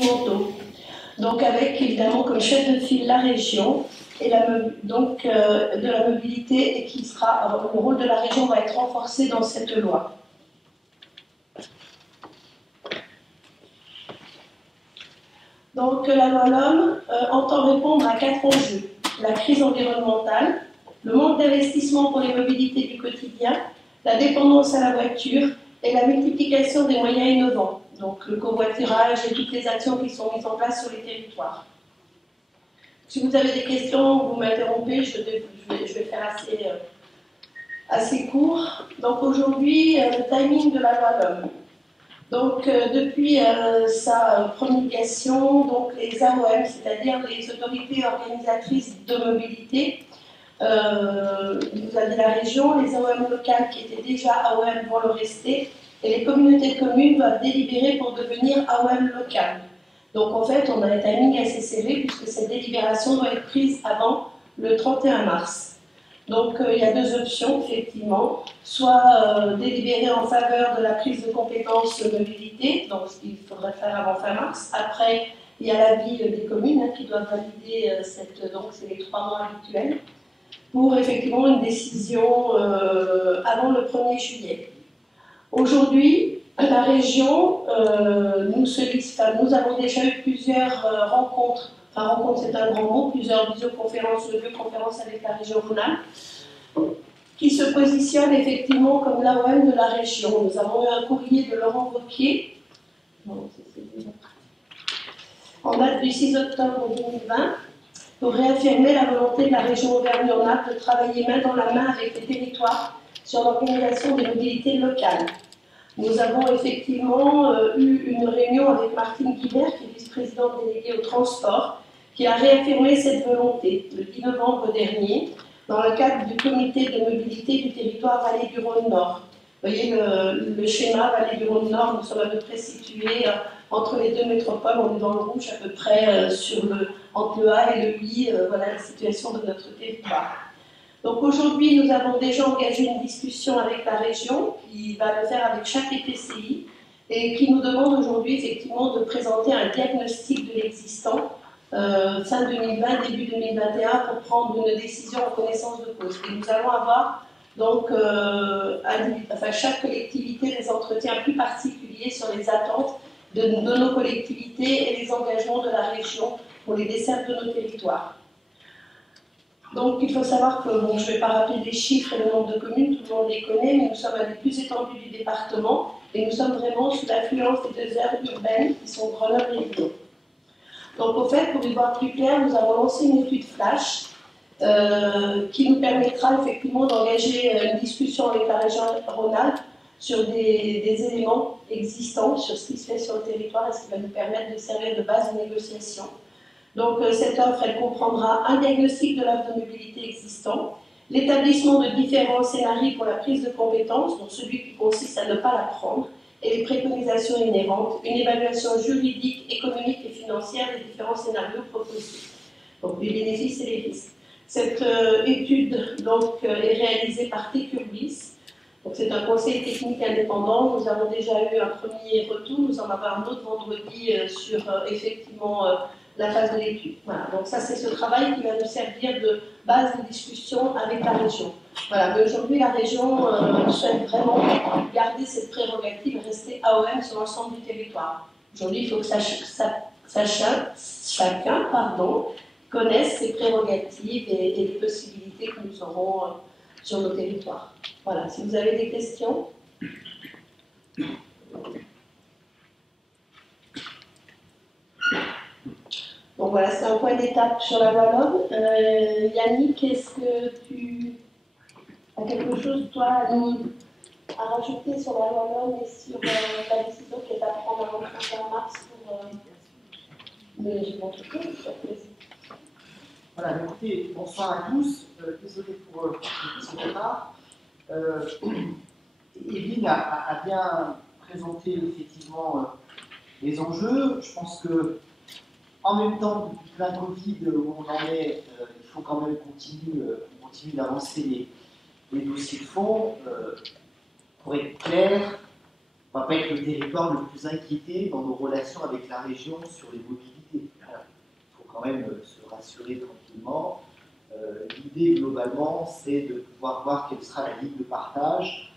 environnementaux. Donc avec évidemment comme chef de file la région et de la mobilité et qui sera, le rôle de la région va être renforcé dans cette loi. Donc la loi LOM entend répondre à 4 enjeux. La crise environnementale, le manque d'investissement pour les mobilités du quotidien, la dépendance à la voiture et la multiplication des moyens innovants, donc le covoiturage et toutes les actions qui sont mises en place sur les territoires. Si vous avez des questions, vous m'interrompez, je vais faire assez court. Donc aujourd'hui, le timing de la loi LOM. Donc depuis sa promulgation, donc les AOM, c'est-à-dire les autorités organisatrices de mobilité, vous avez la région, les AOM locales qui étaient déjà AOM vont le rester, et les communautés de communes doivent délibérer pour devenir AOM locales. Donc en fait, on a un timing assez serré puisque cette délibération doit être prise avant le 31 mars. Donc il y a 2 options, effectivement, soit délibérer en faveur de la prise de compétences mobilité, donc ce qu'il faudrait faire avant fin mars. Après, il y a l'avis des communes qui doivent valider donc c'est les 3 mois habituels, pour effectivement une décision avant le 1er juillet. Aujourd'hui, la région nous avons déjà eu plusieurs rencontres, enfin rencontre c'est un grand mot, plusieurs visioconférences, conférences avec la région Rhône-Alpes, qui se positionne effectivement comme l'AOM de la région. Nous avons eu un courrier de Laurent Wauquiez, en date du 6 octobre 2020, pour réaffirmer la volonté de la région Auvergne-Rhône-Alpes de travailler main dans la main avec les territoires sur l'organisation des mobilités locales. Nous avons effectivement eu une réunion avec Martine Guibert, qui est vice-présidente déléguée au transport, qui a réaffirmé cette volonté le 10 novembre dernier, dans le cadre du comité de mobilité du territoire Vallée du Rhône-Nord. Vous voyez le schéma Vallée du Rhône-Nord, nous sommes à peu près situés entre les 2 métropoles, on est dans le rouge à peu près entre le A et le I, voilà la situation de notre territoire. Donc aujourd'hui, nous avons déjà engagé une discussion avec la région, qui va le faire avec chaque EPCI, et qui nous demande aujourd'hui effectivement de présenter un diagnostic de l'existant fin 2020, début 2021, pour prendre une décision en connaissance de cause. Et nous allons avoir donc chaque collectivité des entretiens plus particuliers sur les attentes de nos collectivités et les engagements de la région pour les dessertes de nos territoires. Donc il faut savoir que, bon, je ne vais pas rappeler les chiffres et le nombre de communes, tout le monde les connaît, mais nous sommes à les plus étendues du département et nous sommes vraiment sous l'influence des 2 aires urbaines qui sont Grenoble et Lyon. Donc au fait, pour y voir plus clair, nous avons lancé une étude flash qui nous permettra effectivement d'engager une discussion avec la région Rhône-Alpes sur des éléments existants, sur ce qui se fait sur le territoire et ce qui va nous permettre de servir de base de négociation. Donc cette offre, elle comprendra un diagnostic de l'offre de mobilité existant, l'établissement de différents scénarios pour la prise de compétences, donc celui qui consiste à ne pas la prendre, et les préconisations inhérentes, une évaluation juridique, économique et financière des différents scénarios proposés. Donc les bénéfices et les risques. Cette étude donc, est réalisée par Técurbis. Donc c'est un conseil technique indépendant. Nous avons déjà eu un premier retour. Nous en avons un autre vendredi sur effectivement la phase de l'étude. Voilà. Donc ça c'est ce travail qui va nous servir de base de discussion avec la région. Voilà. Mais aujourd'hui la région souhaite vraiment garder cette prérogative et rester AOM sur l'ensemble du territoire. Aujourd'hui il faut que chacun connaisse ses prérogatives et les possibilités que nous aurons sur nos territoires. Voilà, si vous avez des questions. Donc voilà, c'est un point d'étape sur la loi LOM. Yannick, est-ce que tu as quelque chose, toi, à rajouter sur la loi LOM et sur la décision qui est à prendre avant le 31 mars pour... Mais je m'en touche, ça fait plaisir. Voilà, écoutez, bonsoir à tous. Désolé pour ce retard. Evelyne a bien présenté effectivement les enjeux. Je pense que en même temps, depuis plein Covid où on en est, il faut quand même continuer d'avancer les dossiers de fond pour être clair on ne va pas être le territoire le plus inquiété dans nos relations avec la région sur les mobilités. Voilà. Il faut quand même se rassurer tranquillement. L'idée, globalement, c'est de pouvoir voir quelle sera la ligne de partage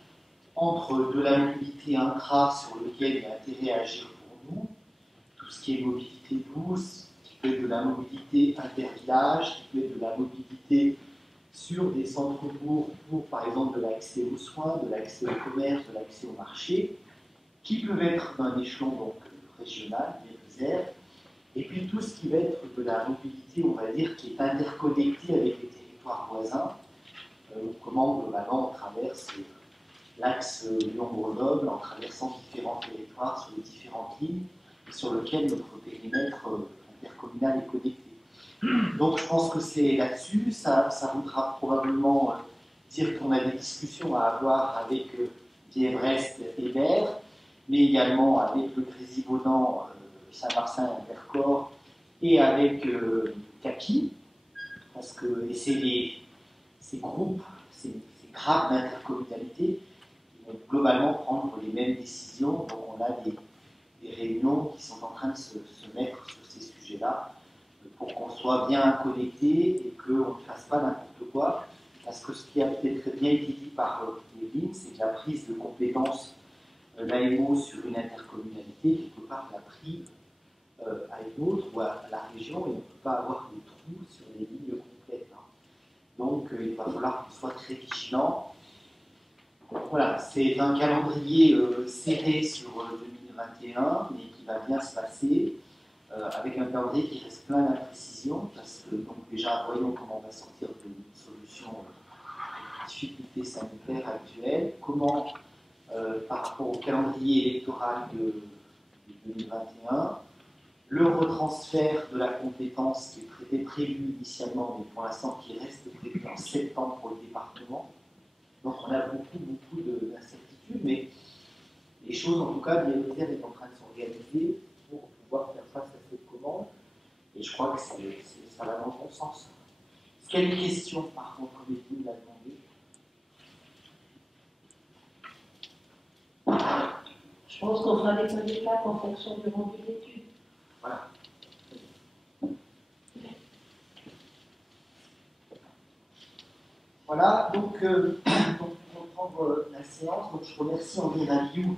entre de la mobilité intra sur lequel il y a intérêt à agir pour nous, tout ce qui est mobilité douce, qui peut être de la mobilité intervillage, qui peut être de la mobilité sur des centres-bourgs pour, par exemple, de l'accès aux soins, de l'accès au commerce, de l'accès au marché, qui peuvent être d'un échelon donc, régional, des réserves, et puis tout ce qui va être de la mobilité, on va dire, qui est interconnectée avec les territoires voisins, comment globalement on traverse l'axe Lyon-Grenoble en traversant différents territoires sur les différentes lignes sur lesquelles notre périmètre intercommunal est connecté. Donc je pense que c'est là-dessus, ça voudra probablement dire qu'on a des discussions à avoir avec Bièvre-Est et Berre, mais également avec le Grésivaudan, Saint-Martin et Vercors, et avec Capi, parce que ces groupes, ces grappes d'intercommunalité, vont globalement prendre les mêmes décisions. Donc on a des réunions qui sont en train de se mettre sur ces sujets-là pour qu'on soit bien connectés et qu'on ne fasse pas n'importe quoi. Parce que ce qui a peut-être bien été dit par Evelyne, c'est que la prise de compétences l'AMO sur une intercommunalité, quelque part, l'a pris à une autre ou à la région et on ne peut pas avoir de trous sur les lignes complètes. Hein. Donc il va falloir qu'on soit très vigilant. Voilà, c'est un calendrier serré sur 2021, mais qui va bien se passer, avec un calendrier qui reste plein d'imprécisions, parce que donc, déjà, voyons comment on va sortir d'une solution aux difficultés sanitaires actuelles, comment, par rapport au calendrier électoral de 2021, le retransfert de la compétence qui était prévu initialement, mais pour l'instant qui reste prévu en septembre pour le département. Donc on a beaucoup d'incertitudes, mais les choses, en tout cas, Bièvre est en train de s'organiser pour pouvoir faire face à cette commande. Et je crois que ça va dans le bon sens. Est-ce qu'il y a des questions, par contre, comme vous l'a demandé? Je pense qu'on fera des points d'étape en fonction du rendu de l'étude. Voilà. Voilà, donc pour reprendre la séance, donc je remercie André Raviou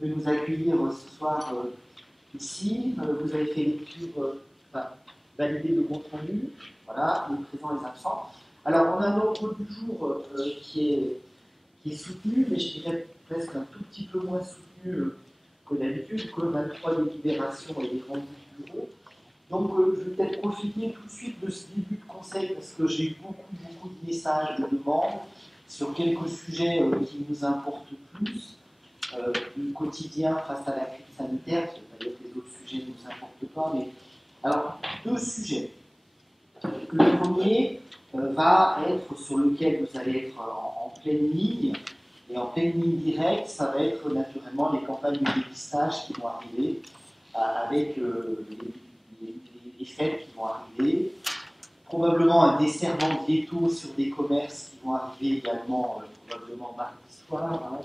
de nous accueillir ce soir ici. Vous avez fait lecture, validé le compte rendu, voilà, les présents, les absents. Alors, on a un ordre du jour qui est soutenu, mais je dirais presque un tout petit peu moins soutenu que d'habitude, que 23 délibérations et des rendus du bureau. Donc, je vais peut-être profiter tout de suite de ce début de conseil parce que j'ai eu beaucoup de messages, de demandes sur quelques sujets qui nous importent plus du quotidien face à la crise sanitaire. Ça veut pas dire que les autres sujets ne nous importent pas, mais alors, deux sujets. Le premier va être sur lequel vous allez être en pleine ligne, et en pleine ligne directe, ça va être naturellement les campagnes de dépistage qui vont arriver avec les fêtes qui vont arriver, probablement un desserrement de veto sur des commerces qui vont arriver également, probablement mardi soir, hein,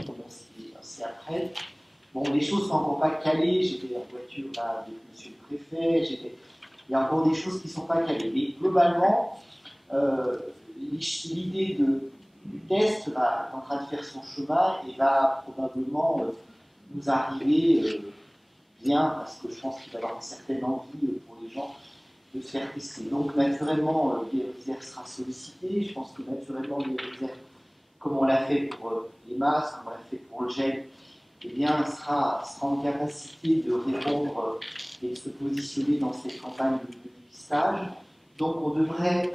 c'est après. Bon, les choses sont encore pas calées, j'étais en voiture là avec monsieur le préfet, il y a encore des choses qui ne sont pas calées. Mais globalement, l'idée du test est en train de faire son chemin et va probablement nous arriver bien, parce que je pense qu'il va y avoir une certaine envie pour les gens de se faire tester. Donc naturellement, Bièvre sera sollicité. Je pense que naturellement, Bièvre, comme on l'a fait pour les masques, comme on l'a fait pour le gel, eh bien, sera en capacité de répondre et de se positionner dans cette campagne de dépistage. Donc on devrait,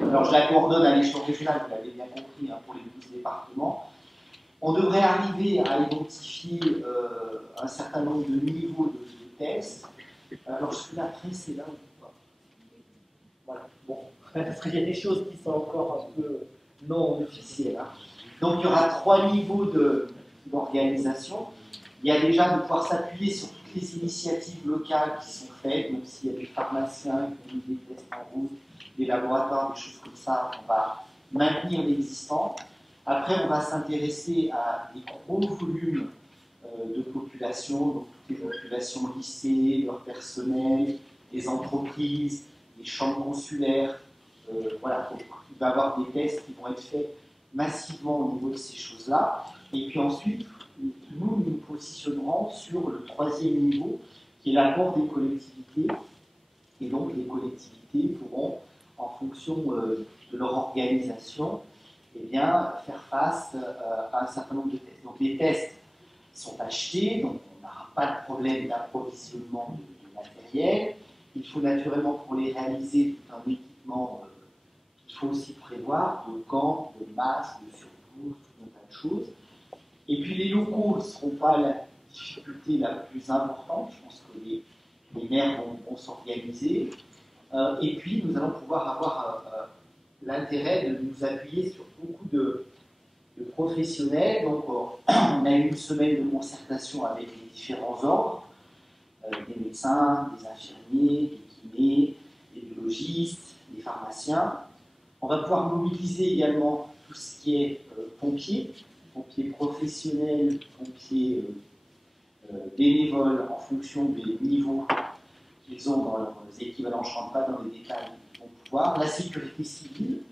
alors je la coordonne à l'échelon régional, vous l'avez bien compris, hein, pour les 12 départements. On devrait arriver à identifier un certain nombre de niveaux de tests. Alors, je suis là, c'est là ou pas? Voilà, bon, parce qu'il y a des choses qui sont encore un peu non officielles. Hein. Donc, il y aura 3 niveaux d'organisation. Il y a déjà de pouvoir s'appuyer sur toutes les initiatives locales qui sont faites. Donc, s'il y a des pharmaciens qui font des tests en route, des laboratoires, des choses comme ça, on va maintenir l'existant. Après, on va s'intéresser à des gros volumes de population, donc toutes les populations lycées, leur personnel, les entreprises, les chambres consulaires. Voilà, donc, il va y avoir des tests qui vont être faits massivement au niveau de ces choses-là. Et puis ensuite, nous positionnerons sur le troisième niveau, qui est l'apport des collectivités. Et donc, les collectivités pourront, en fonction de leur organisation, eh bien, faire face à un certain nombre de tests. Donc, les tests sont achetés, donc on n'aura pas de problème d'approvisionnement de matériel. Il faut naturellement, pour les réaliser, tout un équipement. Il faut aussi prévoir de gants, de masques, de surcoûts, tout un tas de choses. Et puis les locaux ne seront pas la difficulté la plus importante. Je pense que les maires vont s'organiser. Et puis nous allons pouvoir avoir l'intérêt de nous appuyer sur beaucoup de professionnels. Donc on a eu une semaine de concertation avec les différents ordres, des médecins, des infirmiers, des kinés, des biologistes, des pharmaciens. On va pouvoir mobiliser également tout ce qui est pompiers professionnels, pompiers bénévoles en fonction des niveaux qu'ils ont dans leurs équivalents. Je ne rentre pas dans les détails, ils vont pouvoir. La sécurité civile,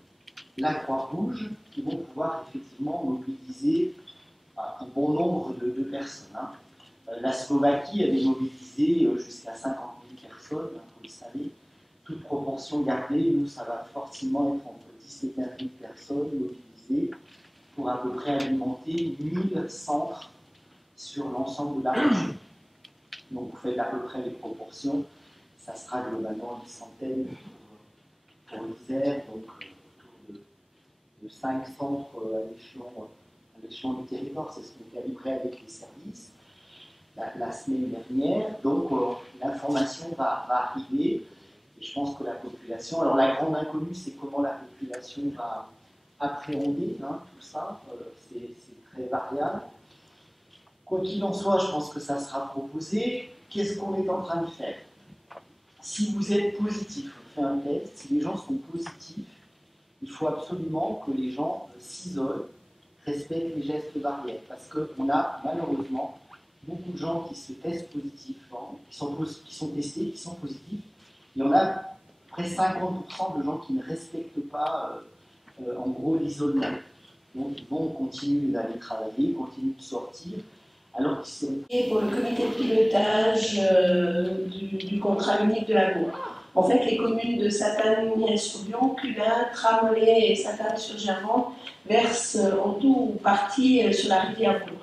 la Croix-Rouge, qui vont pouvoir effectivement mobiliser un bon nombre de personnes. La Slovaquie avait mobilisé jusqu'à 50 000 personnes, vous le savez. Toute proportion gardée, nous, ça va forcément être entre 10 et 15 000 personnes mobilisées pour à peu près alimenter 1000 centres sur l'ensemble de la région. Donc, vous faites à peu près les proportions, ça sera globalement une centaine pour l'Isère, donc autour de 5 centres à l'échelon du territoire. C'est ce qu'on a livré avec les services la semaine dernière. Donc, l'information va arriver. Et je pense que la population, alors la grande inconnue, c'est comment la population va appréhender tout ça, c'est très variable. Quoi qu'il en soit, je pense que ça sera proposé. Qu'est-ce qu'on est en train de faire? Si vous êtes positif, on fait un test, si les gens sont positifs, il faut absolument que les gens s'isolent, respectent les gestes barrières, parce qu'on a malheureusement beaucoup de gens qui se testent positifs, qui sont testés, qui sont positifs. Il y en a près 50% de gens qui ne respectent pas, en gros, l'isolement. Donc, ils vont continuer d'aller travailler, continuer de sortir, alors qu'ils sont... Et pour le comité de pilotage du contrat unique de la Gaule. En fait, les communes de Satanne-sur-Lyon, Cullin, Tramollet et Satanne-sur-Gervande versent en tout ou partie sur la rivière Bourg.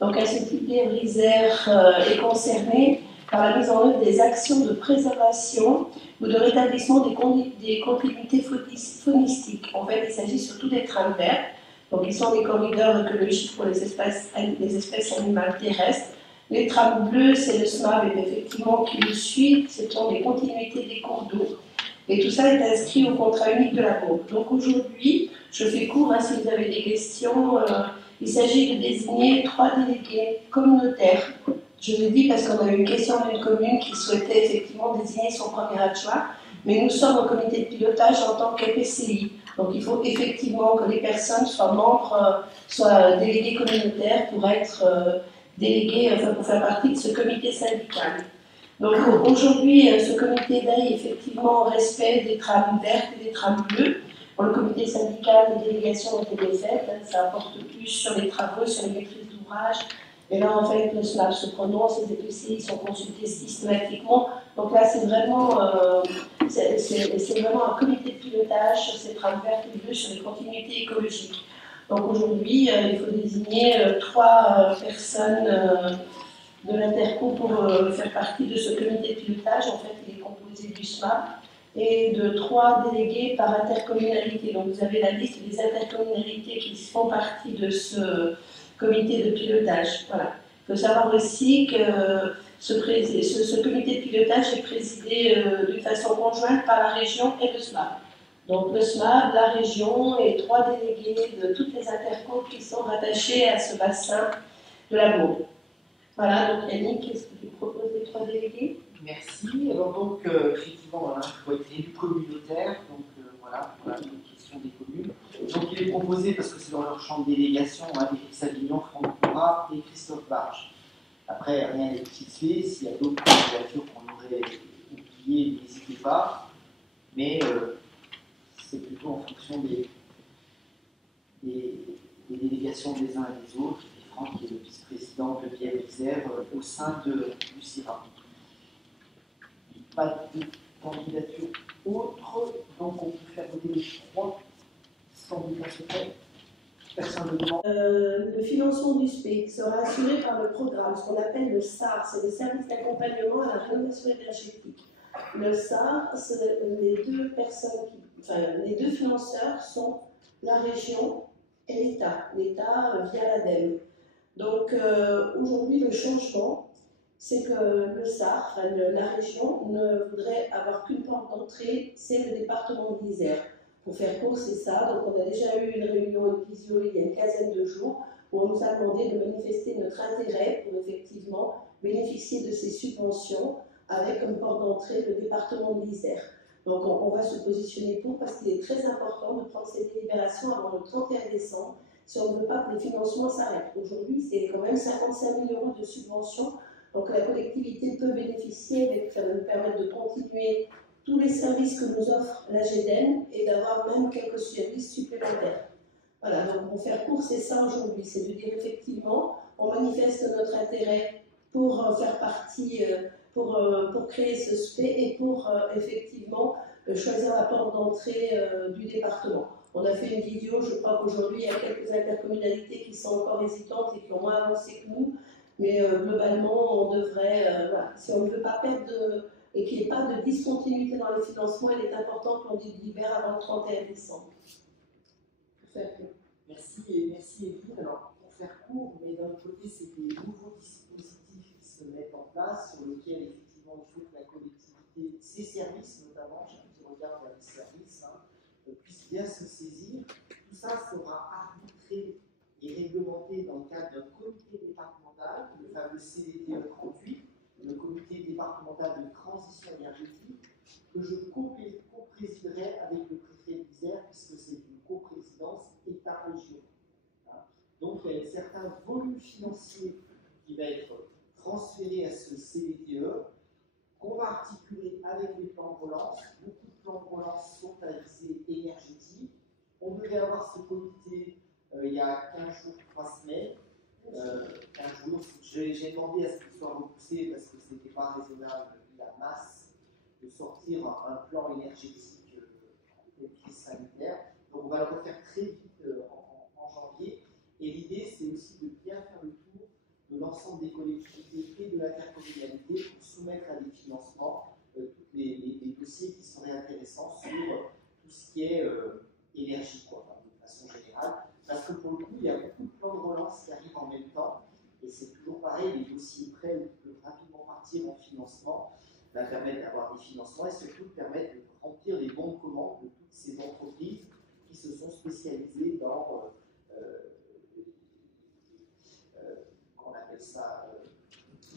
Donc, à ce titre, l'Isère est concerné par la mise en œuvre des actions de préservation ou de rétablissement des continuités faunistiques. En fait, il s'agit surtout des trames vertes. Donc, ils sont des corridors écologiques pour les espèces animales terrestres. Les trames bleues, c'est le SMAB, effectivement, qui le suit. Ce sont des continuités des cours d'eau. Et tout ça est inscrit au contrat unique de la Gaule. Donc, aujourd'hui, je fais court, si vous avez des questions. Il s'agit de désigner 3 délégués communautaires. Je le dis parce qu'on a eu une question d'une commune qui souhaitait effectivement désigner son premier adjoint, mais nous sommes au comité de pilotage en tant qu'EPCI. Donc il faut effectivement que les personnes soient membres, soient délégués communautaires pour être délégués, enfin pour faire partie de ce comité syndical. Donc aujourd'hui, ce comité veille effectivement au respect des trames vertes et des trames bleues. Pour le comité syndical, les délégations ont été faites, ça apporte plus sur les travaux, sur les maîtrises d'ouvrage. Et là, en fait, le SMAP se prononce, les EPCI sont consultés systématiquement. Donc là, c'est vraiment un comité de pilotage sur ces trames vertes et bleues, sur les continuités écologiques. Donc aujourd'hui, il faut désigner 3 personnes de l'Interco pour faire partie de ce comité de pilotage. En fait, il est composé du SMAP et de 3 délégués par intercommunalité. Donc vous avez la liste des intercommunalités qui font partie de ce comité de pilotage. Voilà. Il faut savoir aussi que ce comité de pilotage est présidé d'une façon conjointe par la région et le SMAP. Donc le SMAP, la région et 3 délégués de toutes les intercos qui sont rattachés à ce bassin de la Gaule. Voilà, donc Yannick, est-ce que tu proposes les 3 délégués? Merci. Alors donc, effectivement, il faut être élu communautaire, donc voilà, une question des communes. Donc il est proposé, parce que c'est dans leur champ de délégation, Éric Savignon, Franck Poura et Christophe Barge. Après, rien n'est fixé. S'il y a d'autres candidatures qu'on aurait oubliées, n'hésitez pas. Mais c'est plutôt en fonction des délégations des uns et des autres. Et Franck qui est le vice-président de Bièvre-Isère au sein du CIRA. Pas de candidature autre, donc on peut faire voter les 3 candidats secrets. Personne ne demande. Le financement du SPE sera assuré par le programme, ce qu'on appelle le SAR, c'est le service d'accompagnement à la rénovation énergétique. Le SAR, les deux financeurs sont la région et l'État, via l'ADEME. Donc aujourd'hui, le changement, c'est que le SAR, la région, ne voudrait avoir qu'une porte d'entrée, c'est le département de l'Isère. Pour faire court, c'est ça. Donc, on a déjà eu une réunion de visio il y a une quinzaine de jours où on nous a demandé de manifester notre intérêt pour effectivement bénéficier de ces subventions avec comme porte d'entrée le département de l'Isère. Donc, on va se positionner pour parce qu'il est très important de prendre ces délibérations avant le 31 décembre si on ne veut pas que les financements s'arrêtent. Aujourd'hui, c'est quand même 55 000 € de subventions. Donc, la collectivité peut bénéficier, ça va nous permettre de continuer tous les services que nous offre la GEDEN et d'avoir même quelques services supplémentaires. Voilà, donc pour faire court, c'est ça aujourd'hui, c'est de dire effectivement, on manifeste notre intérêt pour faire partie, pour créer ce SPE et pour effectivement choisir la porte d'entrée du département. On a fait une vidéo, je crois qu'aujourd'hui il y a quelques intercommunalités qui sont encore hésitantes et qui ont moins avancé que nous, mais globalement on devrait, voilà, si on ne veut pas perdre et qu'il n'y ait pas de discontinuité dans les financements, il est important qu'on délibère avant le 31 décembre. Merci Evelyne. Alors, pour faire court, mais d'un côté, c'est des nouveaux dispositifs qui se mettent en place, sur lesquels effectivement il faut que la collectivité, ses services notamment, je regarde vers les services, puissent bien se saisir. Tout ça sera arbitré et réglementé dans le cadre d'un comité départemental, le fameux CDTE 38, le comité départemental de transition énergétique, que je co-présiderai avec le préfet de l'Isère, puisque c'est une coprésidence État-région. Donc il y a un certain volume financier qui va être transféré à ce CDTE, qu'on va articuler avec les plans de relance. Beaucoup de plans de relance sont à visée énergétique. On devait avoir ce comité il y a 15 jours, 3 semaines. 15 jours, j'ai demandé à ce qu'il soit repoussé parce que ce n'était pas raisonnable vu la masse de sortir un plan énergétique de crise sanitaire. Donc on va le refaire très vite en janvier. Et l'idée, c'est aussi de bien faire le tour de l'ensemble des collectivités et de l'intercommunalité pour soumettre à des financements tous les dossiers qui seraient intéressants sur tout ce qui est énergie, quoi, de façon générale. Parce que pour le coup, il y a beaucoup de plans de relance qui arrivent en même temps, et c'est toujours pareil, les dossiers prêts où on peut rapidement partir en financement va permettre d'avoir des financements et surtout permettre de remplir les bons de commande de toutes ces entreprises qui se sont spécialisées dans, qu'on appelle ça,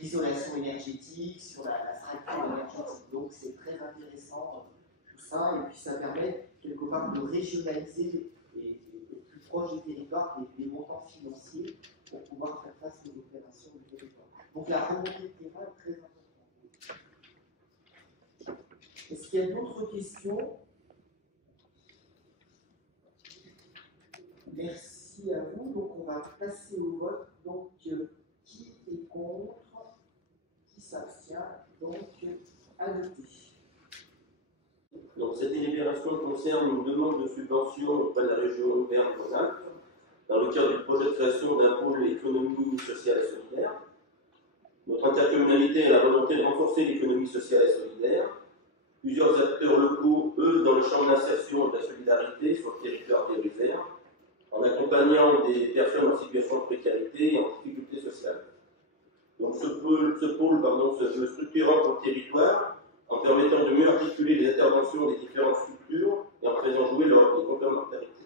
l'isolation énergétique, sur la fracture énergétique. Donc c'est très intéressant tout ça, et puis ça permet quelque part de régionaliser et plus proche des territoires des montants financiers pour pouvoir faire face aux opérations du territoire. Donc la remontée de terrain est très importante. Est-ce qu'il y a d'autres questions? Merci à vous. Donc on va passer au vote. Donc qui est contre? Qui s'abstient? Donc adopté. Donc cette délibération concerne une demande de subvention auprès de la région Auvergne-Rhône-Alpes dans le cadre du projet de création d'un pôle économie sociale et solidaire. Notre intercommunalité a la volonté de renforcer l'économie sociale et solidaire. Plusieurs acteurs locaux œuvrent dans le champ d'insertion et de la solidarité sur le territoire des Isères, en accompagnant des personnes en situation de précarité et en difficulté sociale. Donc ce pôle se veut structurant pour le territoire, en permettant de mieux articuler les interventions des différentes structures et en faisant jouer les complémentarités.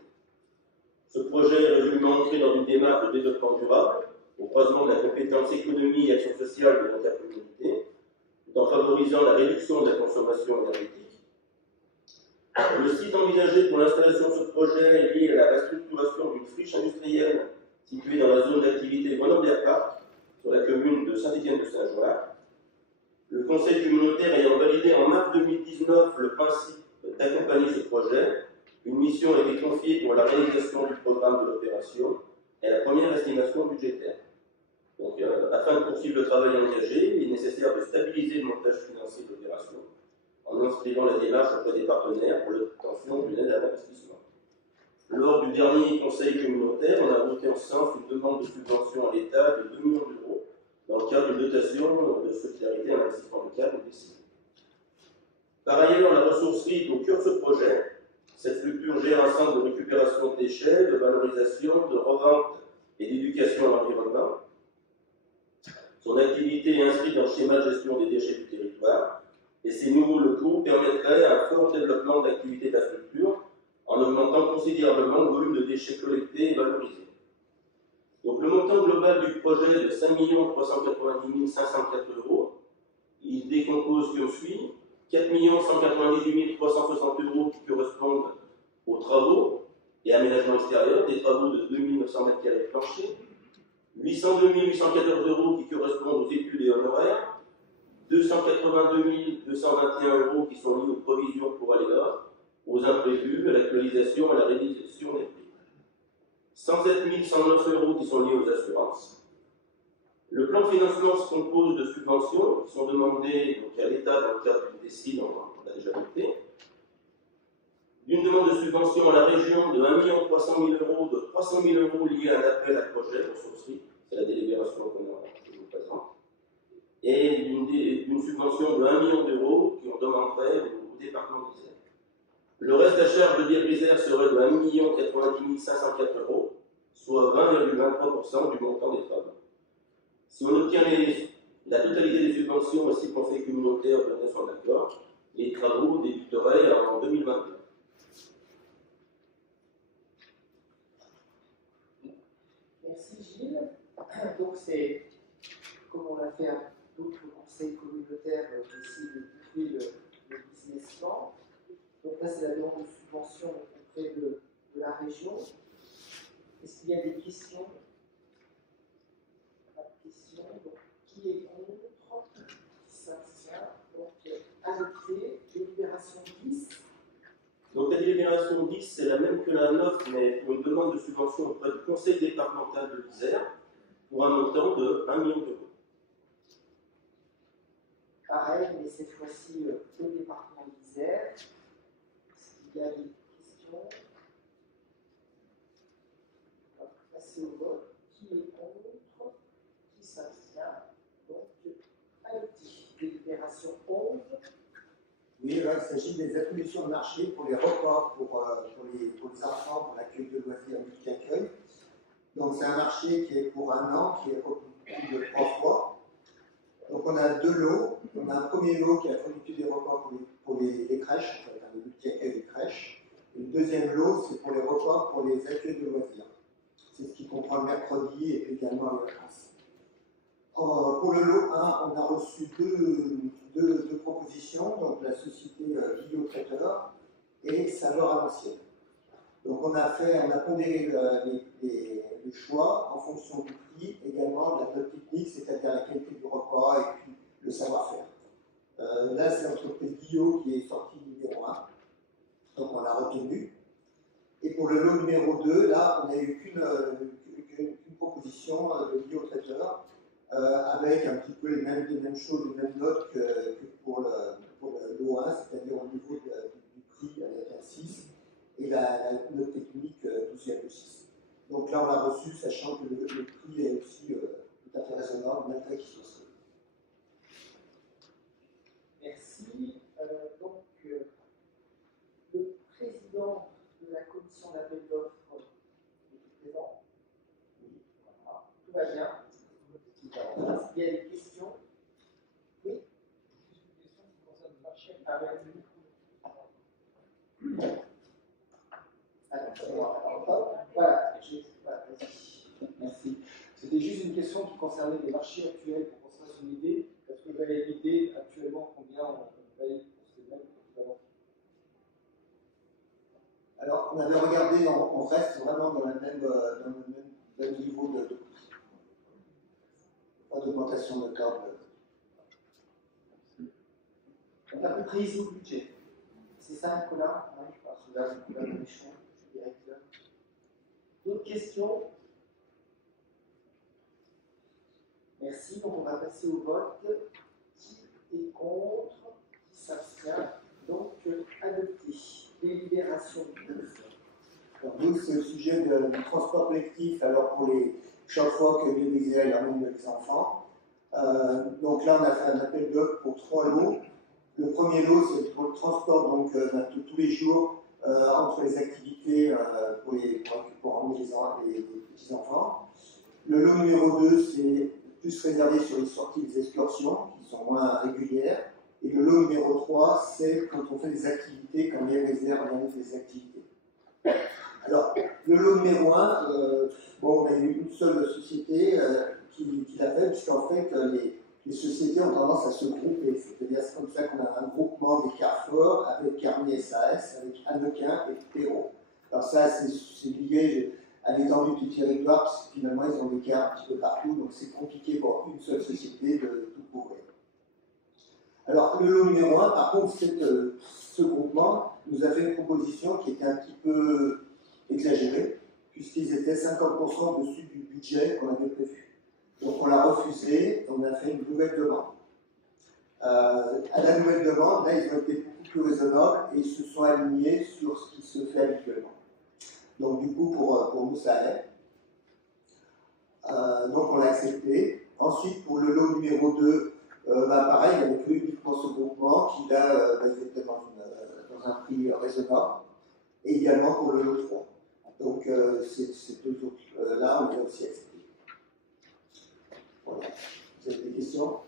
Ce projet est résolument ancré dans une démarche de développement durable, au croisement de la compétence économie et action sociale de l'intercommunalité, tout en favorisant la réduction de la consommation énergétique. Le site envisagé pour l'installation de ce projet est lié à la restructuration d'une friche industrielle située dans la zone d'activité Grenoble Park, sur la commune de Saint-Étienne-de-Saint-Joire. Le conseil communautaire ayant validé en mars 2019 le principe d'accompagner ce projet, une mission a été confiée pour la réalisation du programme de l'opération et la première estimation budgétaire. Donc, afin de poursuivre le travail engagé, il est nécessaire de stabiliser le montage financier de l'opération en inscrivant la démarche auprès des partenaires pour l'obtention d'une aide à l'investissement. Lors du dernier conseil communautaire, on a voté en ce sens une demande de subvention à l'État de 2 millions d'euros dans le cadre d'une dotation de solidarité à l'investissement local ou DCI. Par ailleurs, la ressourcerie est au cœur de ce projet. Cette structure gère un centre de récupération de déchets, de valorisation, de revente et d'éducation à l'environnement. Son activité est inscrite dans le schéma de gestion des déchets du territoire et ces nouveaux locaux permettraient un fort développement d'activité de la structure en augmentant considérablement le volume de déchets collectés et valorisés. Donc le montant global du projet est de 5 390 504 €. Il se décompose comme suit: 4 198 360 € qui correspondent aux travaux et aménagements extérieurs, des travaux de 2 900 m² planchers, 802 814 € qui correspondent aux études et honoraires, 282 221 € qui sont liés aux provisions pour aléas, aux imprévus, à l'actualisation et à la réalisation des prix. 107 109 € qui sont liés aux assurances. Le plan de financement se compose de subventions qui sont demandées donc, à l'État dans le cadre d'une DCI, on l'a déjà voté, d'une demande de subvention à la région de 1 300 000 €, de 300 000 € liés à un appel à projet ressourcerie, c'est la délibération que je vous présente, et d'une subvention de 1 million d'euros qu'on demanderait au département d'Isère. Le reste à charge de Bière-Isère serait de 1 090 504 €, soit 20,23% du montant des travaux. Si on obtient la totalité des subventions aussi le conseil communautaire donne son accord, les travaux débuteraient en 2022. Merci Gilles. Donc c'est, comme on l'a fait à d'autres conseils communautaires, aussi depuis le business plan. Donc là c'est la demande de subvention auprès de la région. Est-ce qu'il y a des questions? Pas de questions. Donc, qui est contre? Qui s'abstient? Donc, adopté. Délibération 10. Donc la délibération 10, c'est la même que la 9, mais pour une demande de subvention auprès du conseil départemental de l'Isère, pour un montant de 1 million d'euros. Pareil, mais cette fois-ci au département de l'Isère. Est-ce qu'il y a des questions? On va passer au vote. Qui est contre? Qui s'abstient? Donc, adopté. Délibération 11. Oui, là, il s'agit des attributions de marché pour les repas pour les enfants, pour l'accueil de loisirs multi-accueil. Donc, c'est un marché qui est pour 1 an, qui est reconduit de 3 fois. Donc, on a 2 lots. On a un premier lot qui est la fourniture des repas pour les crèches, en fait, les multi-accueils des crèches. Et le deuxième lot, c'est pour les repas pour les accueils de loisirs. C'est ce qui comprend le mercredi et également les vacances. Pour le lot 1, on a reçu deux propositions, donc la société Guillot Traiteur et Saveur à l'ancienne. Donc on a pondéré les choix en fonction du prix, également de la note technique, c'est-à-dire la qualité du repas et puis le savoir-faire. Là, c'est l'entreprise Guillot qui est sortie numéro 1, donc on l'a retenu. Et pour le lot numéro 2, là, on n'a eu qu'une proposition de Guillot Traiteur, avec un petit peu les mêmes choses, les mêmes notes que pour le lot 1, c'est-à-dire au niveau du prix avec un 6 et la note technique 12,6. Donc là, on l'a reçu, sachant que le prix est aussi tout à fait raisonnable, malgré qu'il soit seul. Merci. Donc, le président de la commission d'appel d'offres est présent. Oui, voilà. Tout va bien. Est-ce qu'il y a des questions? Oui. Juste une question qui concerne le marché. Ah oui. Voilà. Merci. C'était juste une question qui concernait les marchés actuels pour qu'on se fasse une idée. Est-ce que vous avez une idée actuellement combien on paye pour ces mêmes équivalents? Alors, on avait regardé, on reste vraiment dans le même niveau de prix. Pas d'augmentation de câble. Donc à peu près ils ont le budget. C'est ça, Nicolas? Oui, je pense que là, Nicolas Méchon, directeur. D'autres questions? Merci, donc on va passer au vote. Qui est contre? Qui s'abstient? Donc adopté. Délibération 12. Alors, 12, c'est le sujet du transport collectif, alors pour les chaque-fois que les Vézéa amènent les enfants. Donc là, on a fait un appel d'offres pour 3 lots. Le premier lot, c'est pour le transport donc, de tous les jours entre les activités pour emmener les petits-enfants. Le lot numéro 2, c'est plus réservé sur les sorties des excursions, qui sont moins régulières. Et le lot numéro 3, c'est quand on fait des activités, quand les réserves organisent des activités. Alors, le lot numéro 1, bon, on a eu une seule société qui l'a fait, puisqu'en fait, les sociétés ont tendance à se grouper. C'est-à-dire, c'est comme ça qu'on a un groupement des Carrefour avec Carmi SAS, avec Hannequin et Perrault. Alors ça, c'est lié à l'étendue du territoire, parce que finalement, ils ont des cartes un petit peu partout, donc c'est compliqué pour une seule société de tout couvrir. Alors, le lot numéro 1, par contre, ce groupement nous a fait une proposition qui était un petit peu exagérée, puisqu'ils étaient 50% au-dessus du budget qu'on avait prévu. Donc, on l'a refusé, on a fait une nouvelle demande. À la nouvelle demande, là, ils ont été beaucoup plus raisonnables et ils se sont alignés sur ce qui se fait habituellement. Donc, du coup, pour nous, ça allait. Donc, on l'a accepté. Ensuite, pour le lot numéro 2, pareil, il n'y avait plus uniquement ce groupement qui là était dans un prix raisonnable, et également pour le lot 3. Donc ces deux autres là, on les a aussi acceptés. Voilà. Vous avez des questions?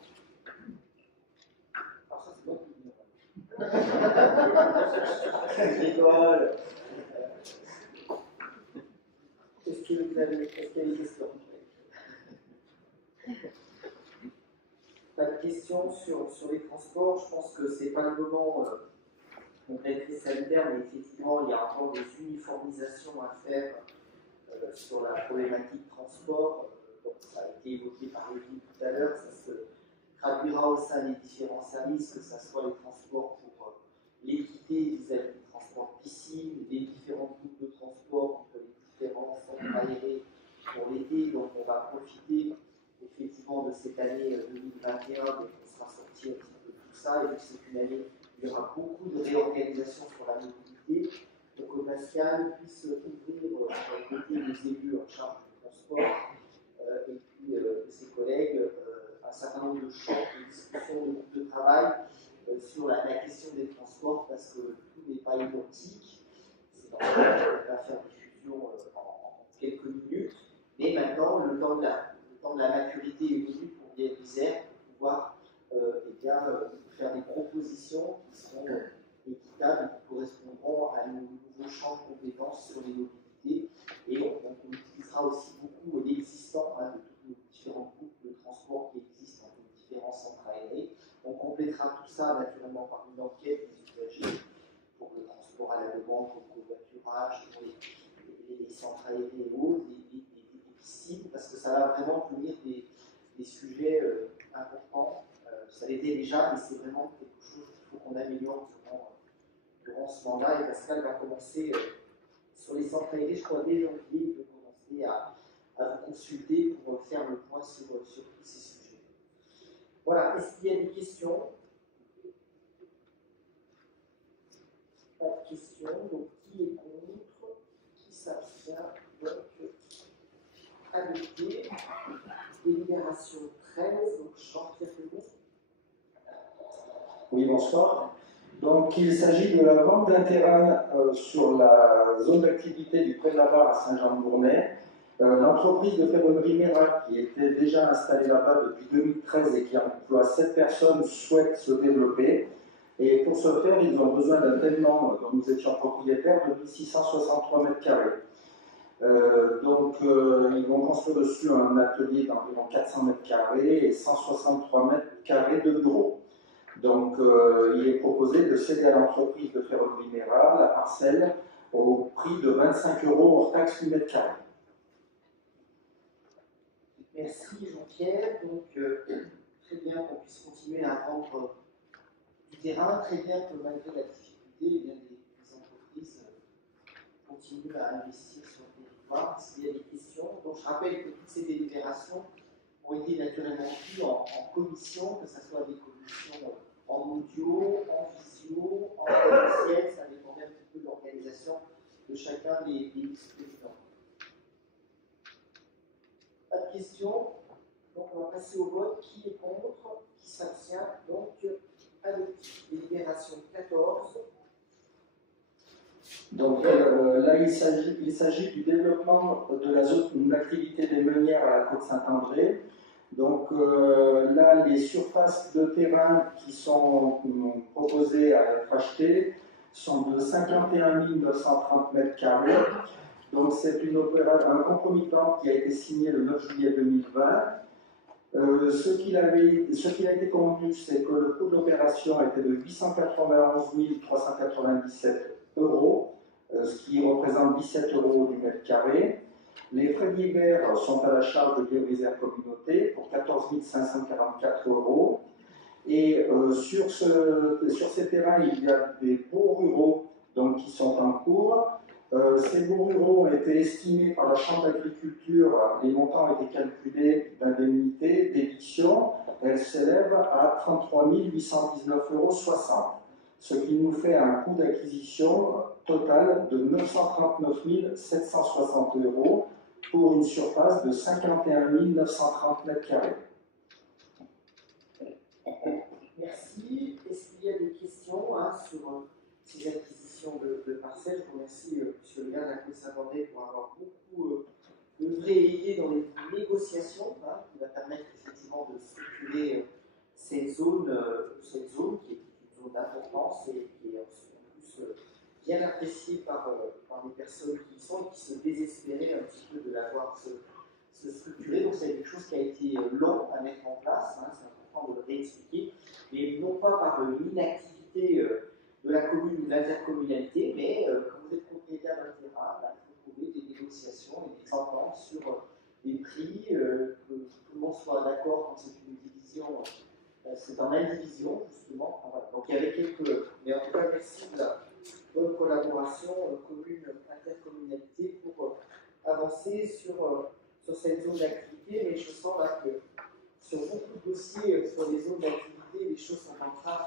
Alors ça c'est bon. Rigole. Est-ce qu'il y a des questions? Pas de questions sur les transports. Je pense que ce n'est pas le moment de crise sanitaire, mais effectivement, il y a encore des uniformisations à faire sur la problématique transport. Donc, ça a été évoqué par Evelyne tout à l'heure. Ça se traduira au sein des différents services, que ce soit les transports pour l'équité vis-à-vis du transport de piscine, les différents groupes de transport entre les différents centres aérés pour l'été. Donc, on va profiter effectivement de cette année 2021, donc on sera sorti un petit peu de tout ça, et donc c'est une année où il y aura beaucoup de réorganisation sur la mobilité, pour que Pascal puisse ouvrir côté des élus en charge du transport, et puis ses collègues, un certain nombre de champs de discussion, de groupes de travail sur la question des transports, parce que tout n'est pas identique. C'est normal, on ne va pas faire des fusions en quelques minutes, mais maintenant, le temps de la maturité est venu pour Isère, pour pouvoir faire des propositions qui seront équitables et qui correspondront à nos nouveaux champs de compétences sur les mobilités. Et on utilisera aussi beaucoup l'existant de tous nos différents groupes de transport qui existent dans nos différents centres aérés. On complétera tout ça naturellement par une enquête des usagers pour le transport à la demande, pour le covoiturage, pour les centres aérés et autres, des piscines, parce que ça va vraiment devenir des sujets importants. Ça l'était déjà, mais c'est vraiment quelque chose qu'il faut qu'on améliore durant ce mandat. Et Pascal va commencer sur les centres aérés, je crois dès janvier, il peut commencer à vous consulter pour faire le point sur tous ces sujets. Voilà, est-ce qu'il y a des questions? Pas de questions, donc qui est contre? Qui s'abstient? Donc, adopté. Délibération 13, donc Jean Ferrero. Oui, bonsoir. Donc, il s'agit de la vente d'un terrain sur la zone d'activité du Pré de la Barre à Saint-Jean-de-Bournay. L'entreprise de ferronnerie Mérac, qui était déjà installée là-bas depuis 2013 et qui emploie 7 personnes, souhaite se développer. Et pour ce faire, ils ont besoin d'un tellement dont nous étions propriétaires de 1663 mètres carrés. Ils vont construire dessus un atelier d'environ 400 mètres carrés et 163 mètres carrés de bureaux. Donc, il est proposé de céder à l'entreprise de ferronnerie Mérac la parcelle au prix de 25 € hors taxe du mètre carré. Merci Jean-Pierre. Donc, très bien qu'on puisse continuer à vendre du terrain, très bien que malgré la difficulté, eh bien, les entreprises continuent à investir sur le territoire. S'il y a des questions, donc je rappelle que toutes ces délibérations ont été naturellement prises en commission, que ce soit des commissions en audio, en visio, en présentiel, ça dépendait un petit peu de l'organisation de chacun des vice-présidents. Pas de questions. Donc on va passer au vote. Qui est contre? Qui s'abstient? Donc adopté. Délibération 14. Donc là, il s'agit du développement de la zone d'activité des meunières à la côte Saint-André. Donc là, les surfaces de terrain qui sont proposées à être achetées sont de 51 930 m². Donc c'est un compromis de vente qui a été signé le 9 juillet 2020. Ce qu'il a été convenu, c'est que le coût de l'opération était de 891 397 €, ce qui représente 17 € du mètre carré. Les frais divers sont à la charge de Biodiversité Communauté pour 14 544 €. Et sur ces terrains, il y a des baux ruraux donc, qui sont en cours. Ces baux ruraux ont été estimés par la Chambre d'agriculture, les montants ont été calculés d'indemnité, d'éviction, elles s'élèvent à 33 819,60 €, ce qui nous fait un coût d'acquisition total de 939 760 € pour une surface de 51 930 m². Merci. Est-ce qu'il y a des questions sur ces acquisitions de parcelles? Je remercie M. le maire de la côte Saint-André pour avoir beaucoup œuvré et aidé dans les négociations, qui va permettre effectivement de structurer cette zone qui est une zone d'importance et qui est en plus bien appréciée par les personnes qui y sont et qui se désespéraient un petit peu de la voir se structurer. Donc c'est quelque chose qui a été long à mettre en place, c'est important de le réexpliquer, mais non pas par l'inactivité de la commune ou de l'intercommunalité, mais quand vous êtes propriétaire d'un terrain, il faut trouver des négociations et des ententes sur des prix, que tout le monde soit d'accord quand c'est une division, c'est en indivision justement. Voilà. Donc il y avait quelques, mais en tout cas merci de la bonne collaboration commune-intercommunalité pour avancer sur cette zone d'activité, mais je sens là que sur beaucoup de dossiers sur les zones d'activité, les choses sont en train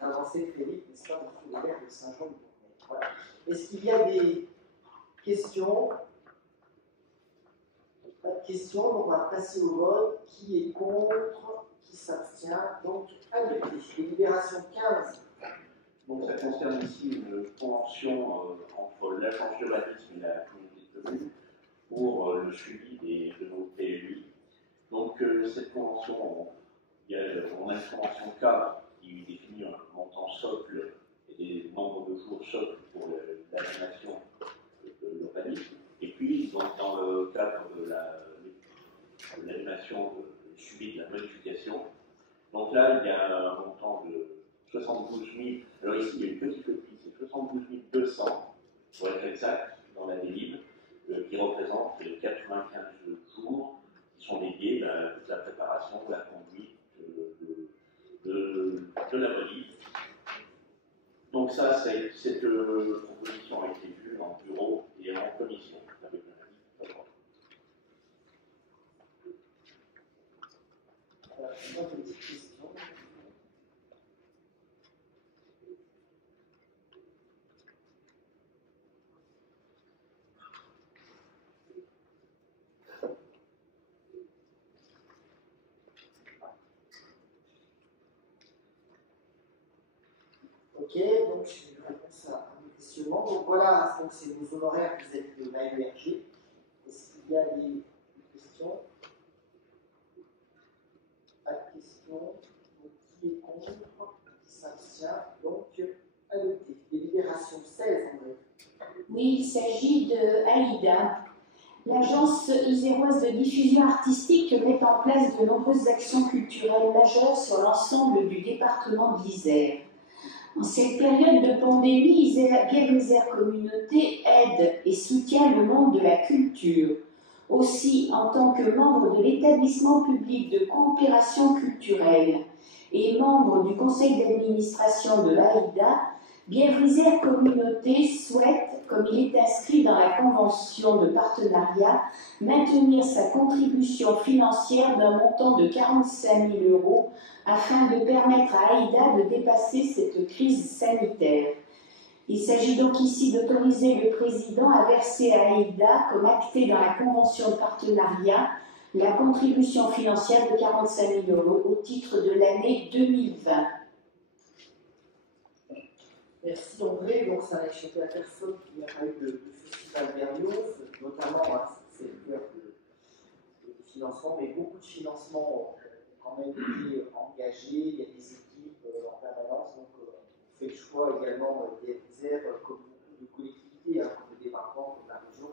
d'avancer très vite, n'est-ce pas, dans le maire de Saint-Jean-de-Bournay. Voilà. Est-ce qu'il y a des questions? Pas de questions, donc on va passer au vote. Qui est contre? Qui s'abstient? Donc, adopté. Délibération 15. Donc ça concerne ici une convention entre l'agence d'urbanisme et la communauté de communes pour le suivi de nos PLUI. Donc cette convention, on a une convention cadre qui définit un montant socle et des nombres de jours socle pour l'animation de l'urbanisme. Et puis, donc, dans le cadre de l'animation suivie de la modification, donc là, il y a un montant de 72 000, alors ici il y a une petite copie, c'est 72 200 pour être exact dans la délib, qui représente 95 jours qui sont dédiés à toute la préparation, la conduite de la modif. Donc ça, cette proposition a été vue en bureau et en commission avec un avis favorable. Une petite question. Ok, donc j'ai une réponse à mes questionnements. Donc voilà, donc c'est vos honoraires, vous êtes de l'AERG. Est-ce qu'il y a des questions? Pas de questions. Donc qui est contre? Qui s'abstient? Donc adopté. Délibération 16, André. Oui, il s'agit de AIDA. L'agence iséroise de diffusion artistique met en place de nombreuses actions culturelles majeures sur l'ensemble du département de l'Isère. En cette période de pandémie, Bièvre-Isère Communauté aide et soutient le monde de la culture. Aussi, en tant que membre de l'établissement public de coopération culturelle et membre du conseil d'administration de l'AIDA, Bièvre-Isère Communauté souhaite, comme il est inscrit dans la convention de partenariat, maintenir sa contribution financière d'un montant de 45 000 € afin de permettre à AIDA de dépasser cette crise sanitaire. Il s'agit donc ici d'autoriser le président à verser à AIDA, comme acté dans la convention de partenariat, la contribution financière de 45 000 € au titre de l'année 2020. Merci André. Donc ça n'a échappé à personne qu'il n'y a pas eu de festival Berlioz, notamment, hein, c'est le cœur de financement, mais beaucoup de financements ont quand même été engagés, il y a des équipes en permanence, donc on fait le choix également d'Isère comme beaucoup de collectivités, hein, comme le département, comme la région,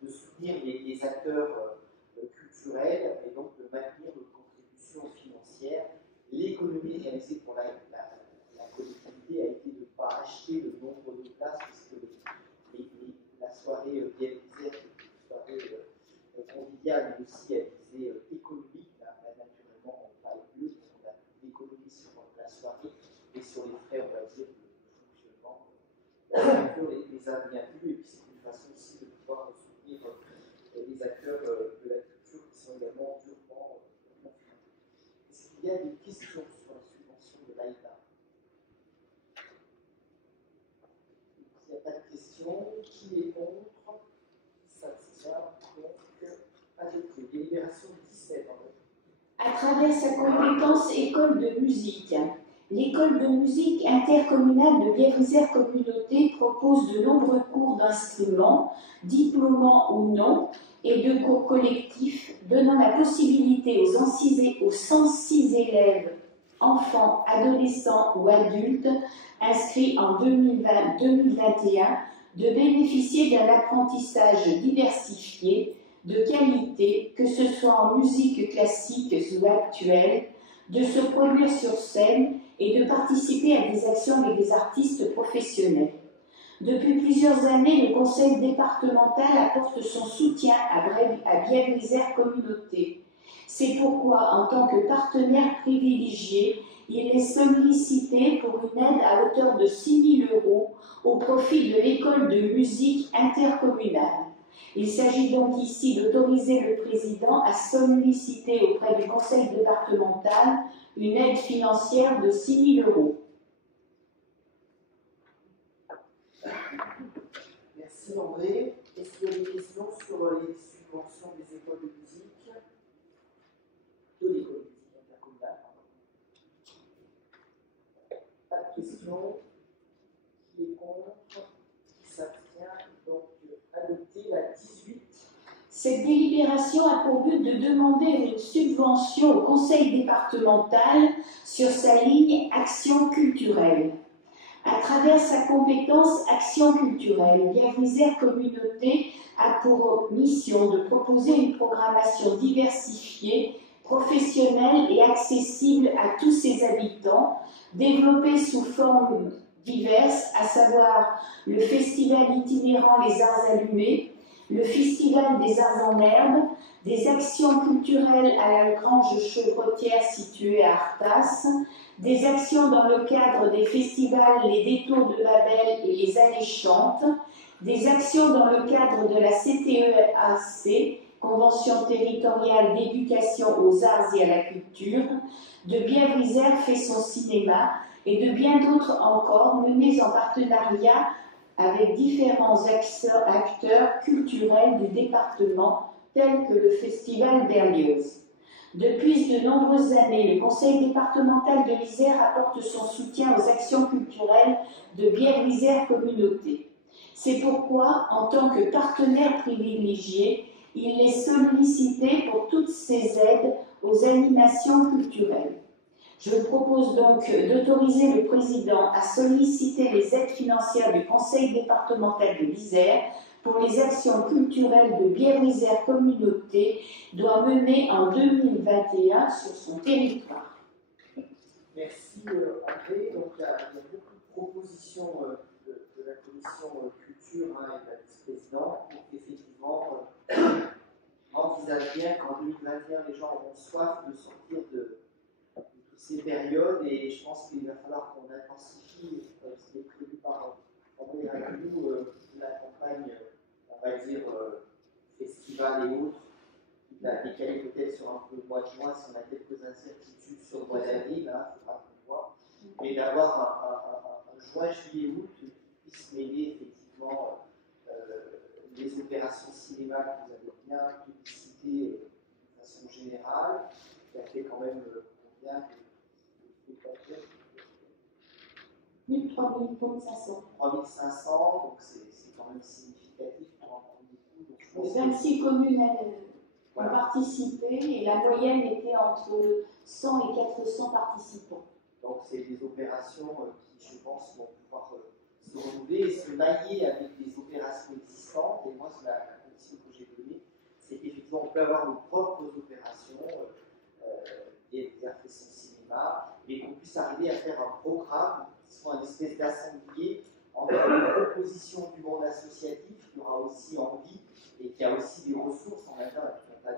de soutenir les acteurs culturels et donc de maintenir notre contribution financière. L'économie réalisée pour la collectivité a été de ne pas acheter le nombre de places, puisque la soirée Bièvre-Isère, c'est une soirée conviviale, mais aussi à visée économique, n'a naturellement pas eu lieu, parce qu'on a l'économie sur la soirée et sur les frais, on va dire, de fonctionnement. Les a bien vus, et puis c'est une façon aussi de pouvoir soutenir les acteurs de la culture qui sont également durement confinés. Est-ce qu'il y a des questions sur la subvention de l'AIDA? Il n'y a pas de questions. Qui est contre? Ça s'abstient. Donc, adopté. Délibération 17. À travers sa compétence école de musique, l'école de musique intercommunale de Bièvre-Isère Communauté propose de nombreux cours d'instruments, diplômants ou non, et de cours collectifs, donnant la possibilité aux 106 élèves, enfants, adolescents ou adultes, inscrits en 2020-2021, de bénéficier d'un apprentissage diversifié, de qualité, que ce soit en musique classique ou actuelle, de se produire sur scène et de participer à des actions avec des artistes professionnels. Depuis plusieurs années, le conseil départemental apporte son soutien à Bièvre-Isère Communauté. C'est pourquoi, en tant que partenaire privilégié, il est sollicité pour une aide à hauteur de 6 000 € au profit de l'école de musique intercommunale. Il s'agit donc ici d'autoriser le président à solliciter auprès du conseil départemental une aide financière de 6 000 €. Merci André. Est-ce qu'il y a des questions sur les subventions des écoles de musique? De l'école de musique intercommunale, pardon. Pas de questions. Qui est contre? Qui s'abstient? Donc, adopté la 18. Cette délibération a pour but de demander une subvention au conseil départemental sur sa ligne Action culturelle. À travers sa compétence Action culturelle, Bièvre-Isère Communauté a pour mission de proposer une programmation diversifiée, professionnelle et accessible à tous ses habitants, développée sous formes diverses, à savoir le festival itinérant Les Arts Allumés, le festival des Arts en Herbe, des actions culturelles à la Grange Chevrotière située à Artas, des actions dans le cadre des festivals Les Détours de Babel et Les Alléchantes, des actions dans le cadre de la CTEAC, Convention territoriale d'éducation aux arts et à la culture, de Bièvre-Isère fait son cinéma et de bien d'autres encore menés en partenariat avec différents acteurs culturels du département tels que le Festival Berlioz. Depuis de nombreuses années, le conseil départemental de l'Isère apporte son soutien aux actions culturelles de Bièvre-Isère Communauté. C'est pourquoi, en tant que partenaire privilégié, il est sollicité pour toutes ces aides aux animations culturelles. Je propose donc d'autoriser le président à solliciter les aides financières du conseil départemental de l'Isère pour les actions culturelles de Bièvre-Isère Communauté doit mener en 2021 sur son territoire. Merci André. Donc il y a beaucoup de proposition de la commission culture et de la vice-présidente pour qu'effectivement envisage bien qu'en 2021 les gens auront soif de sortir de toutes ces périodes, et je pense qu'il va falloir qu'on intensifie ce qui est prévu par André Ragnou, la campagne, on va dire, festival et autres, qui va décaler peut-être sur un peu le mois de juin si on a quelques incertitudes sur le mois d'avril, il faudra qu'on voit, mais d'avoir un juin, juillet, août qui puisse mêler effectivement les opérations cinéma que vous avez bien publicitées de façon générale, qui a fait quand même combien de Plus de 3500. 3500, donc c'est quand même significatif pour en prendre beaucoup. 26 communes ont participé et la moyenne était entre 100 et 400 participants. Donc c'est des opérations qui, je pense, vont pouvoir se renouveler et se mailler avec des opérations existantes. Et moi, c'est la condition que j'ai donnée, c'est qu'effectivement, on peut avoir nos propres opérations, des artistes cinéma, et qu'on puisse arriver à faire un programme qui soit une espèce d'assemblée entre les propositions du monde associatif, qui aura aussi envie et qui a aussi des ressources en interne, qui n'ont pas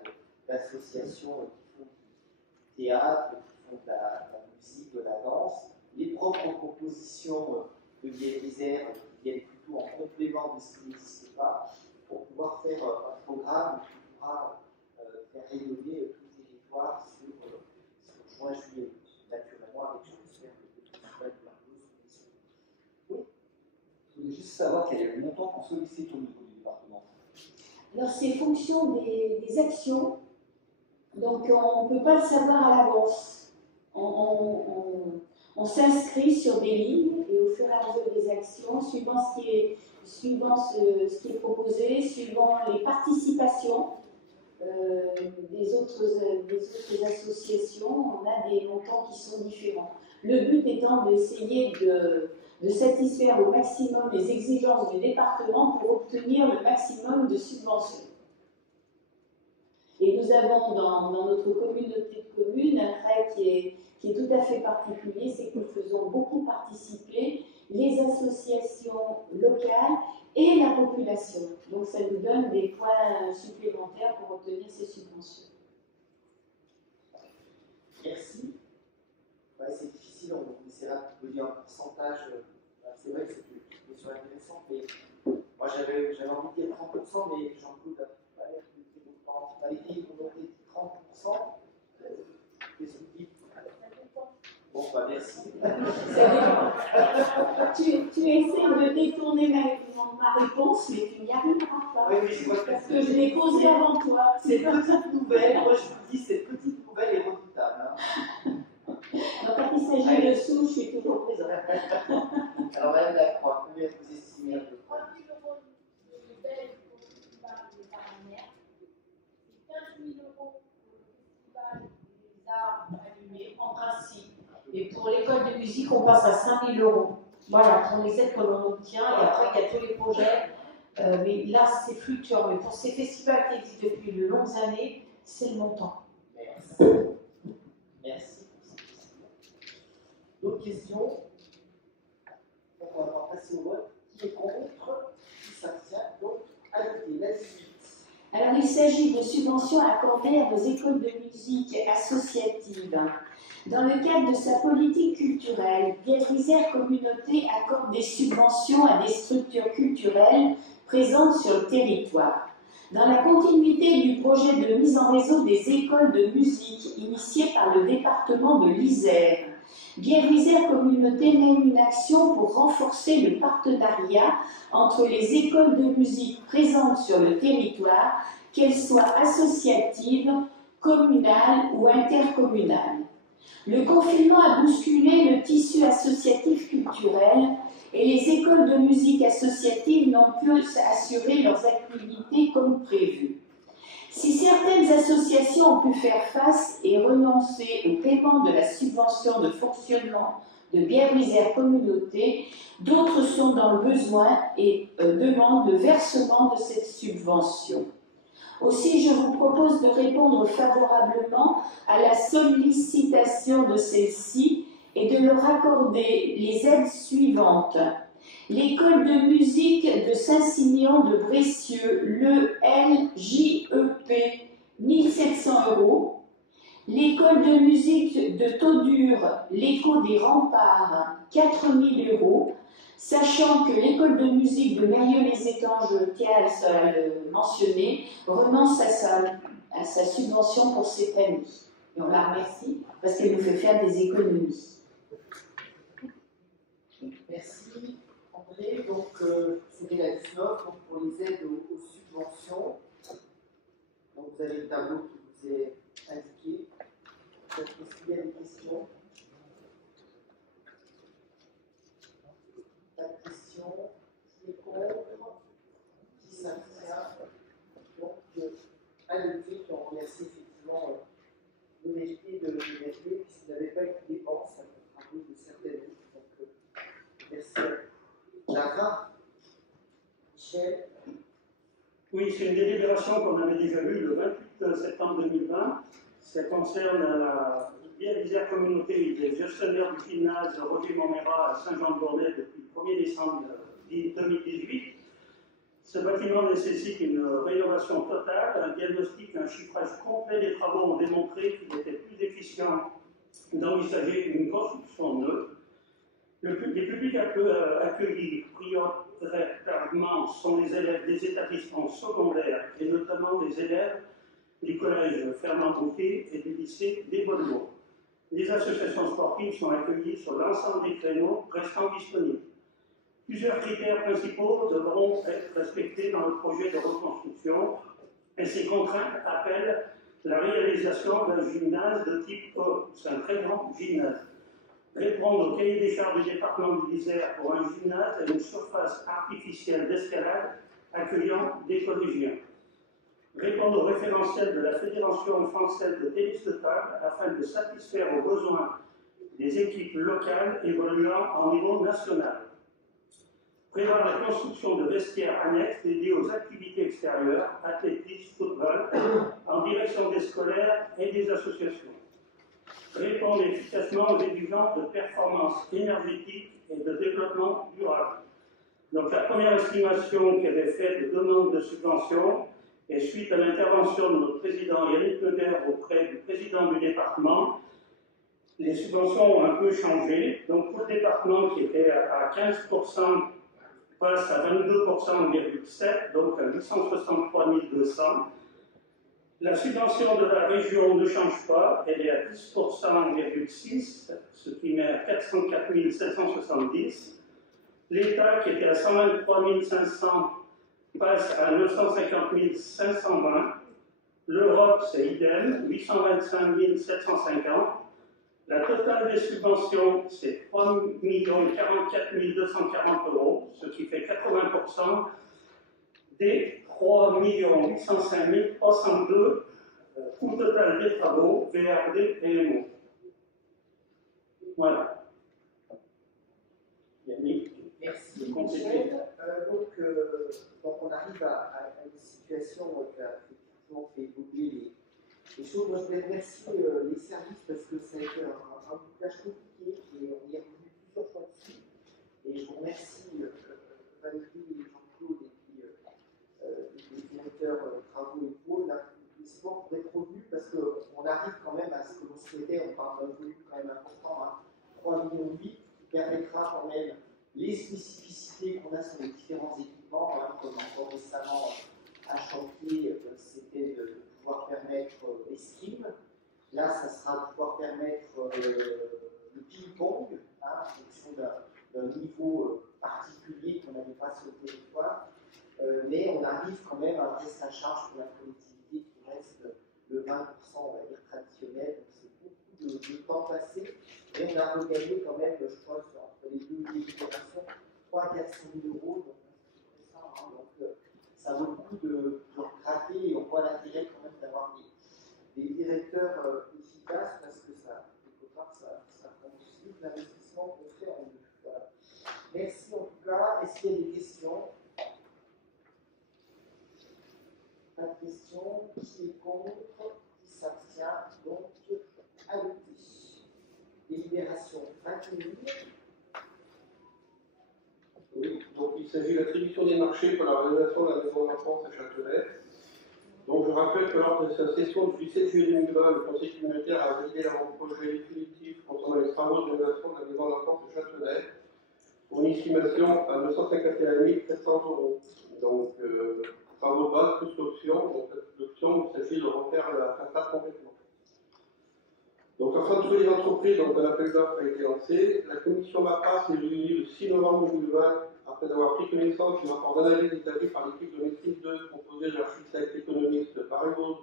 d'associations qui font du théâtre, qui font de la musique, de la danse, les propres propositions de Biel-Isère qui viennent plutôt en complément de ce qui n'existe pas, pour pouvoir faire un programme qui pourra faire rayonner tout le territoire sur juin, juillet, naturellement, avec, je l'espère, le festival de l'Argos. Oui. Je voulais juste savoir quel est le montant qu'on sollicite au niveau du département. Alors, c'est fonction des actions, donc on ne peut pas le savoir à l'avance. On s'inscrit sur des lignes et au fur et à mesure des actions, suivant ce qui est proposé, suivant les participations des autres associations, on a des montants qui sont différents. Le but étant d'essayer de satisfaire au maximum les exigences du département pour obtenir le maximum de subventions. Et nous avons dans notre communauté de communes un trait qui est tout à fait particulier, c'est que nous faisons beaucoup participer les associations locales et la population. Donc ça nous donne des points supplémentaires pour obtenir ces subventions. Merci. Ouais, c'est difficile, on essaiera de dire un pourcentage. C'est vrai que c'est une question intéressante, mais moi j'avais envie de dire 30%, mais Jean-Claude n'a pas l'air de dire autant. On a été volonté de 30%. Qu'est-ce que vous dites? Bon, bah merci. Tu essaies de détourner ma réponse, mais tu n'y arriveras pas. Oui, mais je vois parce que je l'ai posée avant toi. Cette petite nouvelle, moi je vous dis, cette petite nouvelle est redoutable. Hein. Donc, quand il s'agit de sous, je suis toujours présente. Alors, Madame Lacroix, combien vous estimez à peu près? 3 000 € de baisse pour le festival des partenaires, et 15 000 € pour le festival des arts allumés, en principe. Et pour l'école de musique, on passe à 5 000 €. Voilà, pour les aides que l'on obtient. Et après, il y a tous les projets. Mais là, c'est fluctuant. Mais pour ces festivals qui existent depuis de longues années, c'est le montant. Merci. Merci pour cette question. D'autres questions? Donc, on va passer au vote. Qui est contre? Qui s'abstient? Donc, adopté. La suite. Alors, il s'agit de subventions accordées à nos écoles de musique associatives. Dans le cadre de sa politique culturelle, Biel-Isère Communauté accorde des subventions à des structures culturelles présentes sur le territoire. Dans la continuité du projet de mise en réseau des écoles de musique initié par le département de l'Isère, Biel-Isère Communauté mène une action pour renforcer le partenariat entre les écoles de musique présentes sur le territoire, qu'elles soient associatives, communales ou intercommunales. Le confinement a bousculé le tissu associatif culturel et les écoles de musique associatives n'ont pu assurer leurs activités comme prévu. Si certaines associations ont pu faire face et renoncer au paiement de la subvention de fonctionnement de Biel-Isère Communauté, d'autres sont dans le besoin et demandent le versement de cette subvention. Aussi, je vous propose de répondre favorablement à la sollicitation de celle-ci et de leur accorder les aides suivantes. L'école de musique de Saint-Simeon de Brécieux, le LJEP, 1 700 €. L'école de musique de Taudur, l'écho des remparts, 4 000 €, sachant que l'école de musique de Mérieux-les-Étanges, je tiens à le mentionner, renonce à sa subvention pour cette année. Et on la remercie parce qu'elle nous fait faire des économies. Merci André. Donc c'était la 19 donc, pour les aides aux subventions. Donc vous avez le tableau qui vous est indiqué. Est-ce qu'il y a des questions? Pas de questions. Qui est contre? Qui s'abstient? Donc à noter qu'on remercie effectivement l'honnêteté de l'UNFP, puisqu'il n'avait pas eu de dépenses à cause de certaines listes. Donc merci. Lara, Michel. Oui, c'est une délibération qu'on avait déjà vue le 28 septembre 2020. Ça concerne la Bière communauté des gestionnaires du gymnase Roger Montmérat à Saint-Jean-de-Bornay depuis le 1er décembre 2018. Ce bâtiment nécessite une rénovation totale, un diagnostic, un chiffrage complet des travaux ont démontré qu'il était plus efficient d'envisager une construction neuve. Les publics accueillis prioritairement sont les élèves des établissements secondaires et notamment les élèves du collège Fernand-Bouquet et du lycée des Beaudelots. Les associations sportives sont accueillies sur l'ensemble des créneaux restant disponibles. Plusieurs critères principaux devront être respectés dans le projet de reconstruction et ces contraintes appellent la réalisation d'un gymnase de type E. C'est un très grand gymnase. Répondre au cahier des charges du département de l'Isère pour un gymnase et une surface artificielle d'escalade accueillant des collégiens. Répondre au référentiel de la Fédération française de tennis de table afin de satisfaire aux besoins des équipes locales évoluant en niveau national. Prévoir la construction de vestiaires annexes dédiés aux activités extérieures, athlétisme, football, en direction des scolaires et des associations. Répondre efficacement aux exigences de performance énergétique et de développement durable. Donc la première estimation qui avait fait de demande de subvention, et suite à l'intervention de notre président Yannick Leder auprès du président du département, les subventions ont un peu changé. Donc pour le département qui était à 15%, passe à 22,7%, donc à 863 200. La subvention de la région ne change pas, elle est à 10,6%, ce qui met à 404 770. L'État, qui était à 123 500, passe à 950 520. L'Europe, c'est idem, 825 750. La totale des subventions, c'est 3 044 240 €, ce qui fait 80% des 3 805 302 coût total des travaux, VRD et MO. Voilà. Yannick. Merci Michel. Donc on arrive à une situation qui a effectivement fait évoluer les choses. Moi je voudrais remercier les services parce que ça a été un bouclage compliqué et on y est revenu plusieurs fois dessus. Et je vous remercie Valérie et Jean-Claude et puis les directeurs travaux et pôles, les sports pour être revenus parce qu'on arrive quand même à ce que l'on souhaitait. On parle d'un volume quand même important, hein, 3,8 millions qui permettra quand même les spécificités qu'on a sur les différents équipements, hein, comme encore récemment à chantier, c'était de pouvoir permettre l'escrime. Là, ça sera de pouvoir permettre le ping-pong, hein, en fonction d'un niveau particulier qu'on n'avait pas sur le territoire. Mais on arrive quand même à un reste à charge pour la collectivité qui reste le 20%, on va dire, traditionnel. Donc c'est beaucoup de temps passé. Et on a regagné quand même, je crois, entre les deux délibérations, 300 à 400 000 €. Donc, ça, hein, donc ça vaut le coup de craquer et on voit l'intérêt quand même d'avoir des directeurs efficaces parce que ça, quelque part, ça constitue l'investissement qu'on fait en eux. Voilà. Merci en tout cas. Est-ce qu'il y a des questions? Pas de questions. Qui est contre? Qui s'abstient? Donc, adopté. Délibération. délibération 21. Oui, donc il s'agit de l'attribution des marchés pour la rénovation de la maison d'enfance à Châtelet. Donc je rappelle que lors de sa session du 17 juillet 2020, le Conseil communautaire a validé l'avant-projet définitif concernant les travaux de rénovation de la maison d'enfance de Châtelet pour une estimation à 251 700 €. Donc travaux de base plus l'option. Donc l'option, il s'agit de refaire la façade complètement. Donc afin de trouver les entreprises, donc un appel d'offres a été lancé. La commission MAPA s'est réunie le 6 novembre 2020 après avoir pris connaissance du rapport d'analyse établi par l'équipe de maîtrise 2 composée de l'architecte économiste Barreau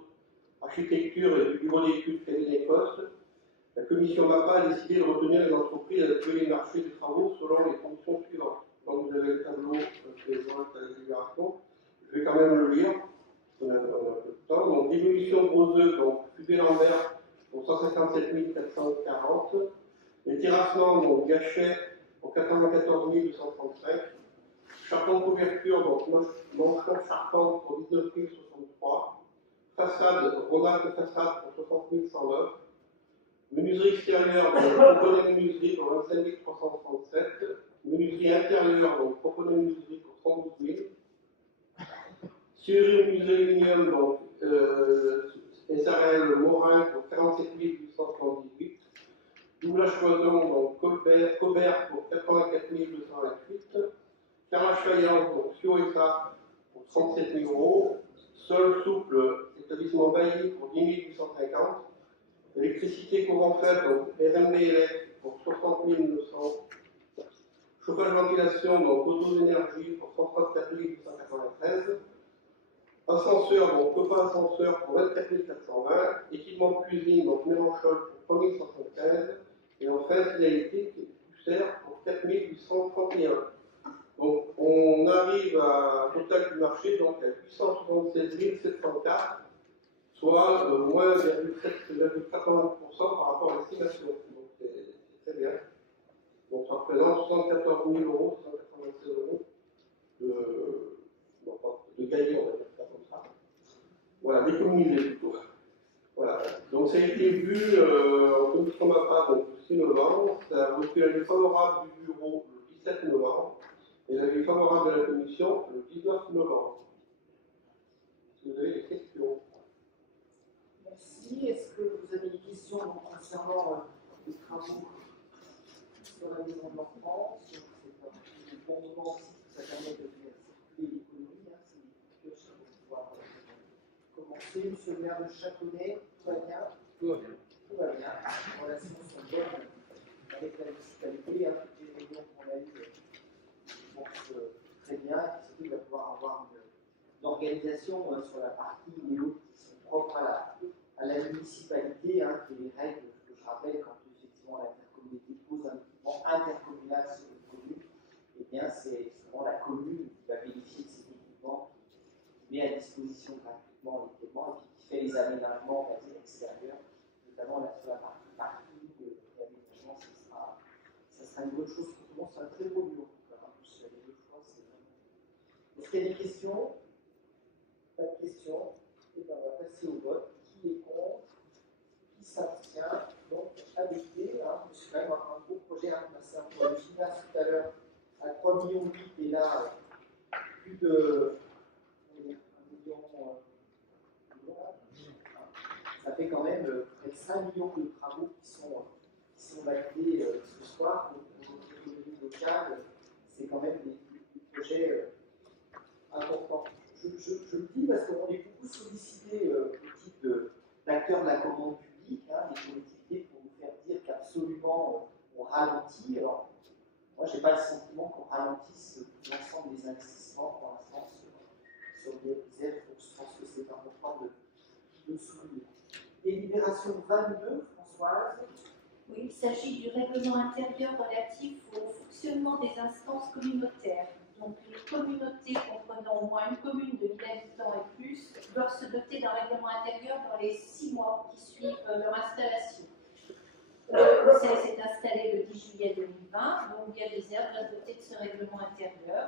Architecture et du bureau d'études Cabinet Poste. La commission MAPA a décidé de retenir les entreprises à attribuer les marchés des travaux selon les conditions suivantes. Donc vous avez le tableau qui est dans la délibération. Je vais quand même le lire. On a un peu de temps. Donc diminution de gros œufs, donc Fubé-Lambert pour 157 440. Les terrassements, donc Gachet pour 94 235. Charpente couverture, donc manchon charpente pour 19 063. Façade, rodage de façade pour 60 109. Menuiserie extérieure, donc component menuiserie pour 25 337. Menuiserie intérieure, donc component menuiserie pour 112 000. Serrure menuiserie aluminium, donc SRL Morin pour 47 878. Doublage cloison, donc Cobert pour 84 228. Carrelage faïence, donc Fio SA pour 37 000 €. Sol souple, établissement Bailly pour 10 850. Électricité courant faible, donc RMB Elect pour 60 900. Chauffage ventilation, donc Auto Énergie pour 134 293. Ascenseur, donc Copain Ascenseur pour 24 420. Équipement de cuisine, donc Mélanchol pour 3 175. Et enfin, finalité, Pucère pour 4 831. Donc, on arrive à total du marché donc à 876 704, soit moins 0,80% par rapport à l'estimation. Donc, c'est très bien. Donc, ça représente 74 000 €, 196 € de gagné, on va dire ça comme ça. Voilà, d'économiser plutôt. Voilà. Donc, ça a été vu en commission MAPA donc, le 6 novembre. Ça a reçu l'avis favorable du bureau le 17 novembre. Et l'avis favorable de la commission le 19 novembre. Est-ce que vous avez des questions? Merci. Est-ce que vous avez des questions concernant les travaux sur la maison de l'enfance? C'est un bon moment aussi, ça permet de faire circuler l'économie. C'est une pioche pour pouvoir commencer. Monsieur le maire de Châteaunet, tout va bien? Tout va bien. Tout va bien. Les relations sont bonnes avec la municipalité. Toutes les réunions qu'on a eues, je pense très bien. Et surtout, il va pouvoir avoir une organisation sur la partie néo qui sont propres à la municipalité, qui est les règles que je rappelle quand effectivement l'intercommunalité pose un équipement intercommunal sur une commune. Eh bien, c'est vraiment la commune qui va bénéficier de cet équipement, qui met à disposition gratuitement l'équipement et puis qui fait les aménagements, on va dire, extérieurs, notamment là, sur la partie parking l'aménagement, ça sera une bonne chose pour tout le monde. C'est un très beau lieu. Les deux fois, c'est vraiment. Est-ce qu'il y a des questions? Pas de questions. Et bien, on va passer au vote. Qui est contre? Qui s'abstient? Donc, adopté. C'est quand même un beau projet. On a passé un gymnase tout à l'heure à 3,8 millions et là, plus de 1 million. Ça fait quand même près de 5 millions de travaux qui sont validés ce soir pour l'économie locale. C'est quand même des projets importants. Je le dis parce qu'on est beaucoup sollicité au titre d'acteurs de la commande publique, des collectivités, pour nous faire dire qu'absolument on ralentit. Alors, moi, je n'ai pas le sentiment qu'on ralentisse l'ensemble des investissements pour l'instant sur le ISF, donc je pense que c'est important de souligner. Délibération 22, Françoise. Oui, il s'agit du règlement intérieur relatif au fonctionnement des instances communautaires. Donc, les communautés comprenant au moins une commune de 1000 habitants et plus doivent se doter d'un règlement intérieur dans les 6 mois qui suivent leur installation. Le conseil s'est installé le 10 juillet 2020, donc Via Désert doit se doter de ce règlement intérieur.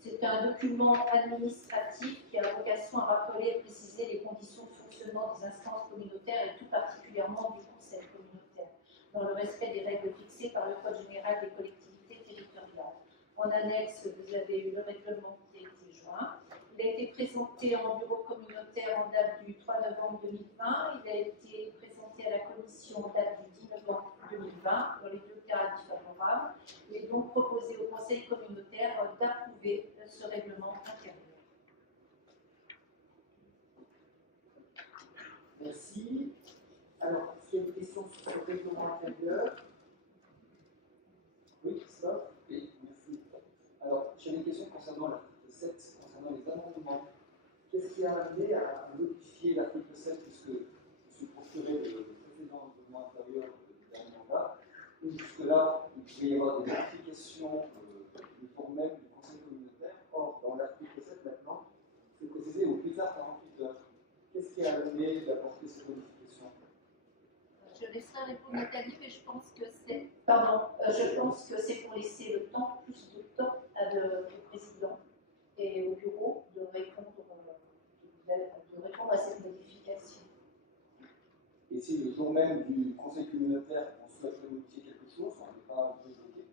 C'est un document administratif qui a vocation à rappeler et préciser les conditions de fonctionnement des instances communautaires et tout particulièrement du conseil communautaire. dans le respect des règles fixées par le Code général des collectivités territoriales. En annexe, vous avez eu le règlement qui a été joint. Il a été présenté en bureau communautaire en date du 3 novembre 2020. Il a été présenté à la commission en date du 10 novembre 2020. Dans les deux cas, défavorable. Il est donc proposé au conseil communautaire d'approuver ce règlement intérieur. Merci. Alors, s'il y a une question sur ce règlement intérieur. Oui, Christophe. Oui, merci. Alors, j'ai une question concernant l'article 7, concernant les amendements. Qu'est-ce qui a amené à modifier l'article 7, puisque je suis procuré le précédent règlement intérieur du dernier mandat, et jusque-là, il pouvait y avoir des modifications du jour même du conseil communautaire. Or, dans l'article 7, maintenant, c'est précisé au plus tard 48 heures. Qu'est-ce qui a amené d'apporter ces modifications? Je laisserai répondre Nathalie, mais je pense que c'est. Pardon, je pense que c'est pour laisser le temps, plus de temps au président et au bureau de répondre à cette modification. Et si le jour même du conseil communautaire, on souhaiterait modifier quelque chose, on n'est pas un peu bloqué?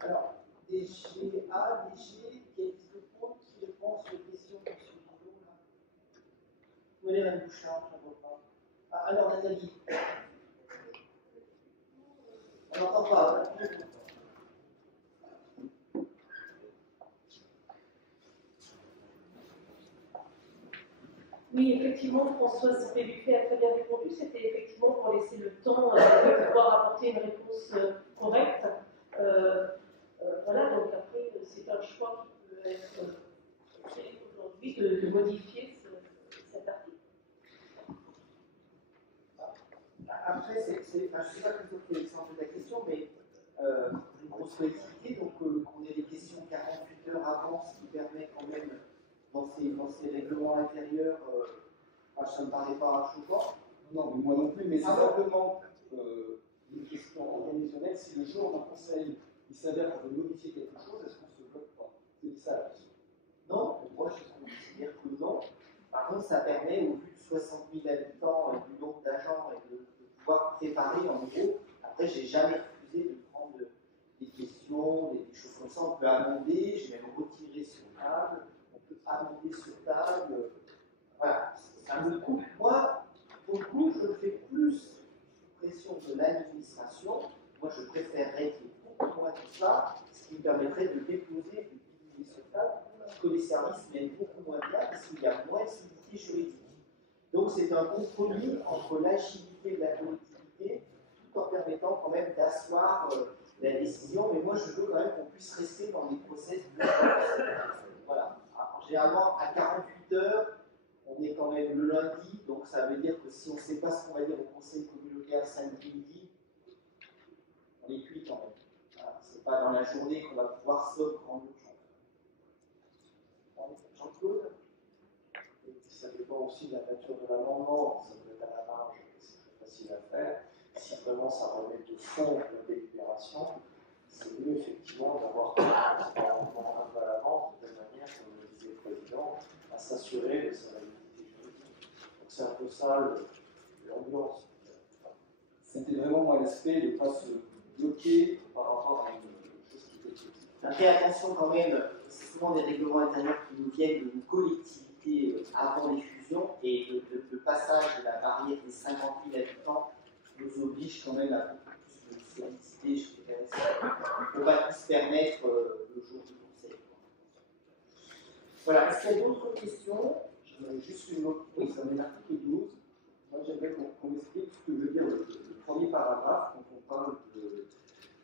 Alors, DGA, DG, quelques points qui répondent aux questions de M. Boulot. Où est Mme Bouchard? Je ne vois pas. Ah, alors, Nathalie. On n'entend pas. Oui, effectivement, Françoise Péluchet a très bien répondu. C'était effectivement pour laisser le temps de pouvoir apporter une réponse correcte. Voilà, donc après, c'est un choix qui peut être fait aujourd'hui de modifier cet article. Après, je ne sais pas quel est le sens de la question, mais une grosse collectivité, donc qu'on ait des questions 48 heures avant, ce qui permet quand même, dans ces règlements intérieurs, ça ne me paraît pas choquant. Non, mais moi non plus, mais c'est simplement une question organisationnelle. Si le jour d'un conseil, il s'avère qu'on veut modifier quelque chose, est-ce qu'on se bloque pas? C'est ça la question. Non, moi je considère que non. Par contre, ça permet, au vu de 60 000 habitants et du nombre d'agents, et de pouvoir préparer en gros. Après, j'ai jamais refusé de prendre des questions, des choses comme ça. On peut amender, j'ai même retiré sur table, on peut amender sur table. Voilà, ça me coupe. Moi, pour le coup, je le fais plus sous pression de l'administration. Moi, je préférerais qu'il y ait beaucoup moins de ça, ce qui me permettrait de déposer, de diminuer sur table, parce que les services mènent beaucoup moins bien, parce qu'il y a moins de solidité juridique. Donc, c'est un compromis entre l'agilité de la collectivité, tout en permettant quand même d'asseoir la décision. Mais moi, je veux quand même qu'on puisse rester dans les process d'urgence. Voilà. Alors, généralement, à 48 heures, on est quand même le lundi, donc ça veut dire que si on ne sait pas ce qu'on va dire au conseil communautaire samedi midi, on est cuit quand même. Voilà. Ce n'est pas dans la journée qu'on va pouvoir sauf grande urgence. Jean-Claude? Ça dépend aussi de la nature de l'amendement, ça peut être à la marge, c'est plus facile à faire. Si vraiment ça remet de fond la délibération, c'est mieux effectivement d'avoir un amendement un peu à l'avance, de telle manière, comme le disait le président, à s'assurer de sa validité juridique. Donc c'est un peu ça l'ambiance. C'était vraiment moi l'aspect de ne pas se bloquer par rapport à une chose qui était petite. Après, attention quand même, c'est souvent des règlements intérieurs qui nous viennent de nos collectivités avant les fusions, et le passage de la barrière des 50 000 habitants nous oblige quand même à beaucoup plus de solidité, je dirais. On ne peut pas tout se permettre le jour du conseil. Voilà, est-ce qu'il y a d'autres questions? J'aimerais juste une autre. Oui, ça met l'article 12. Moi, j'aimerais qu'on m'explique ce que veut dire le premier paragraphe quand on parle de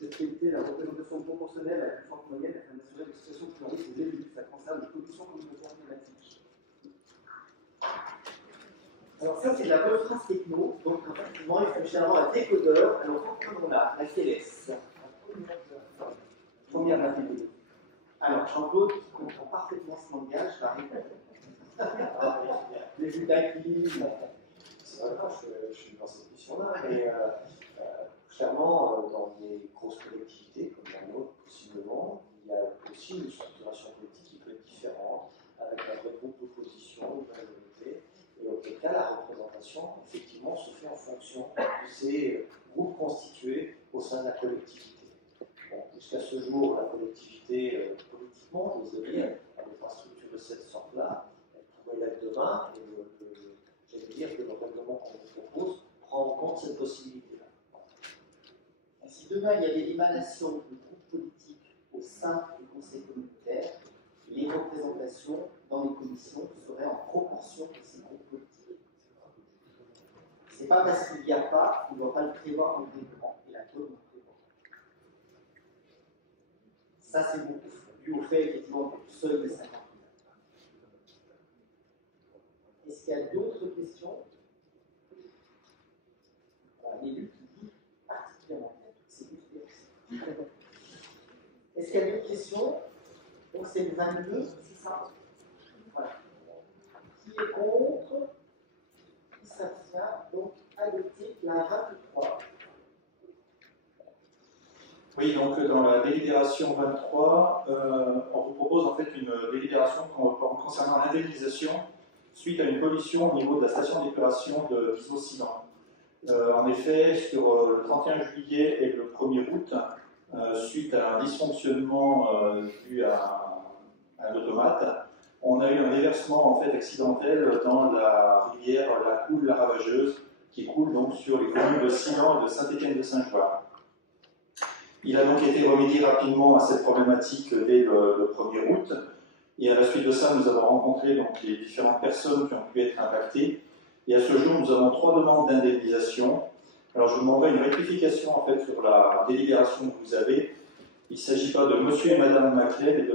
respecter la représentation proportionnelle à la plus forte moyenne afin d'assurer l'expression pluraliste des élus. Ça concerne les commissions communautaires thématiques. Alors ça, c'est de la bonne phrase techno. Donc, effectivement, il faut généralement un décodeur. Alors, reprenons-la, la CLS. Première de la TPD. Alors, Jean-Claude, qui comprend parfaitement ce langage, va répondre. Les vues d'acquis. C'est vrai, je suis dans cette mission-là, mais clairement, dans des grosses collectivités comme la nôtre, possiblement, il y a aussi une structuration politique qui peut être différente, avec un vrai groupe d'opposition, fonction de ces groupes constitués au sein de la collectivité. Bon, jusqu'à ce jour, la collectivité, politiquement, je veux dire, avec une structure de cette sorte-là, elle pourrait l'être demain, et j'allais dire que le règlement qu'on vous propose prend en compte cette possibilité-là. Si demain il y avait l'émanation de groupes politiques au sein du conseil communautaire, les représentations dans les commissions seraient en proportion de ces groupes politiques. Ce n'est pas parce qu'il n'y a pas qu'on ne doit pas le prévoir dans le règlement, et la code le prévoit. Ça, c'est beaucoup dû au fait, effectivement, du seuil des 50 000. Est-ce qu'il y a d'autres questions? L'élu qui dit particulièrement bien toutes ces questions. Est-ce qu'il y a d'autres questions? Donc c'est le 22, c'est ça? Voilà. Qui est contre? Qui s'abstient? Donc adopté la 23. Oui, donc dans la délibération 23, on vous propose en fait une délibération concernant l'indemnisation suite à une pollution au niveau de la station d'épuration de Viseau-Silan. En effet, sur le 31 juillet et le 1er août, suite à un dysfonctionnement dû à un automate, on a eu un déversement en fait accidentel dans la rivière la Coule la Ravageuse, qui coule donc sur les communes de Silan et de Saint-Étienne-de-Saint-Joire. Il a donc été remédié rapidement à cette problématique dès le 1er août, et à la suite de ça, nous avons rencontré donc les différentes personnes qui ont pu être impactées. Et à ce jour, nous avons 3 demandes d'indemnisation. Alors, je vous demanderai une rectification en fait sur la délibération que vous avez. Il ne s'agit pas de Monsieur et Madame Maclay, mais de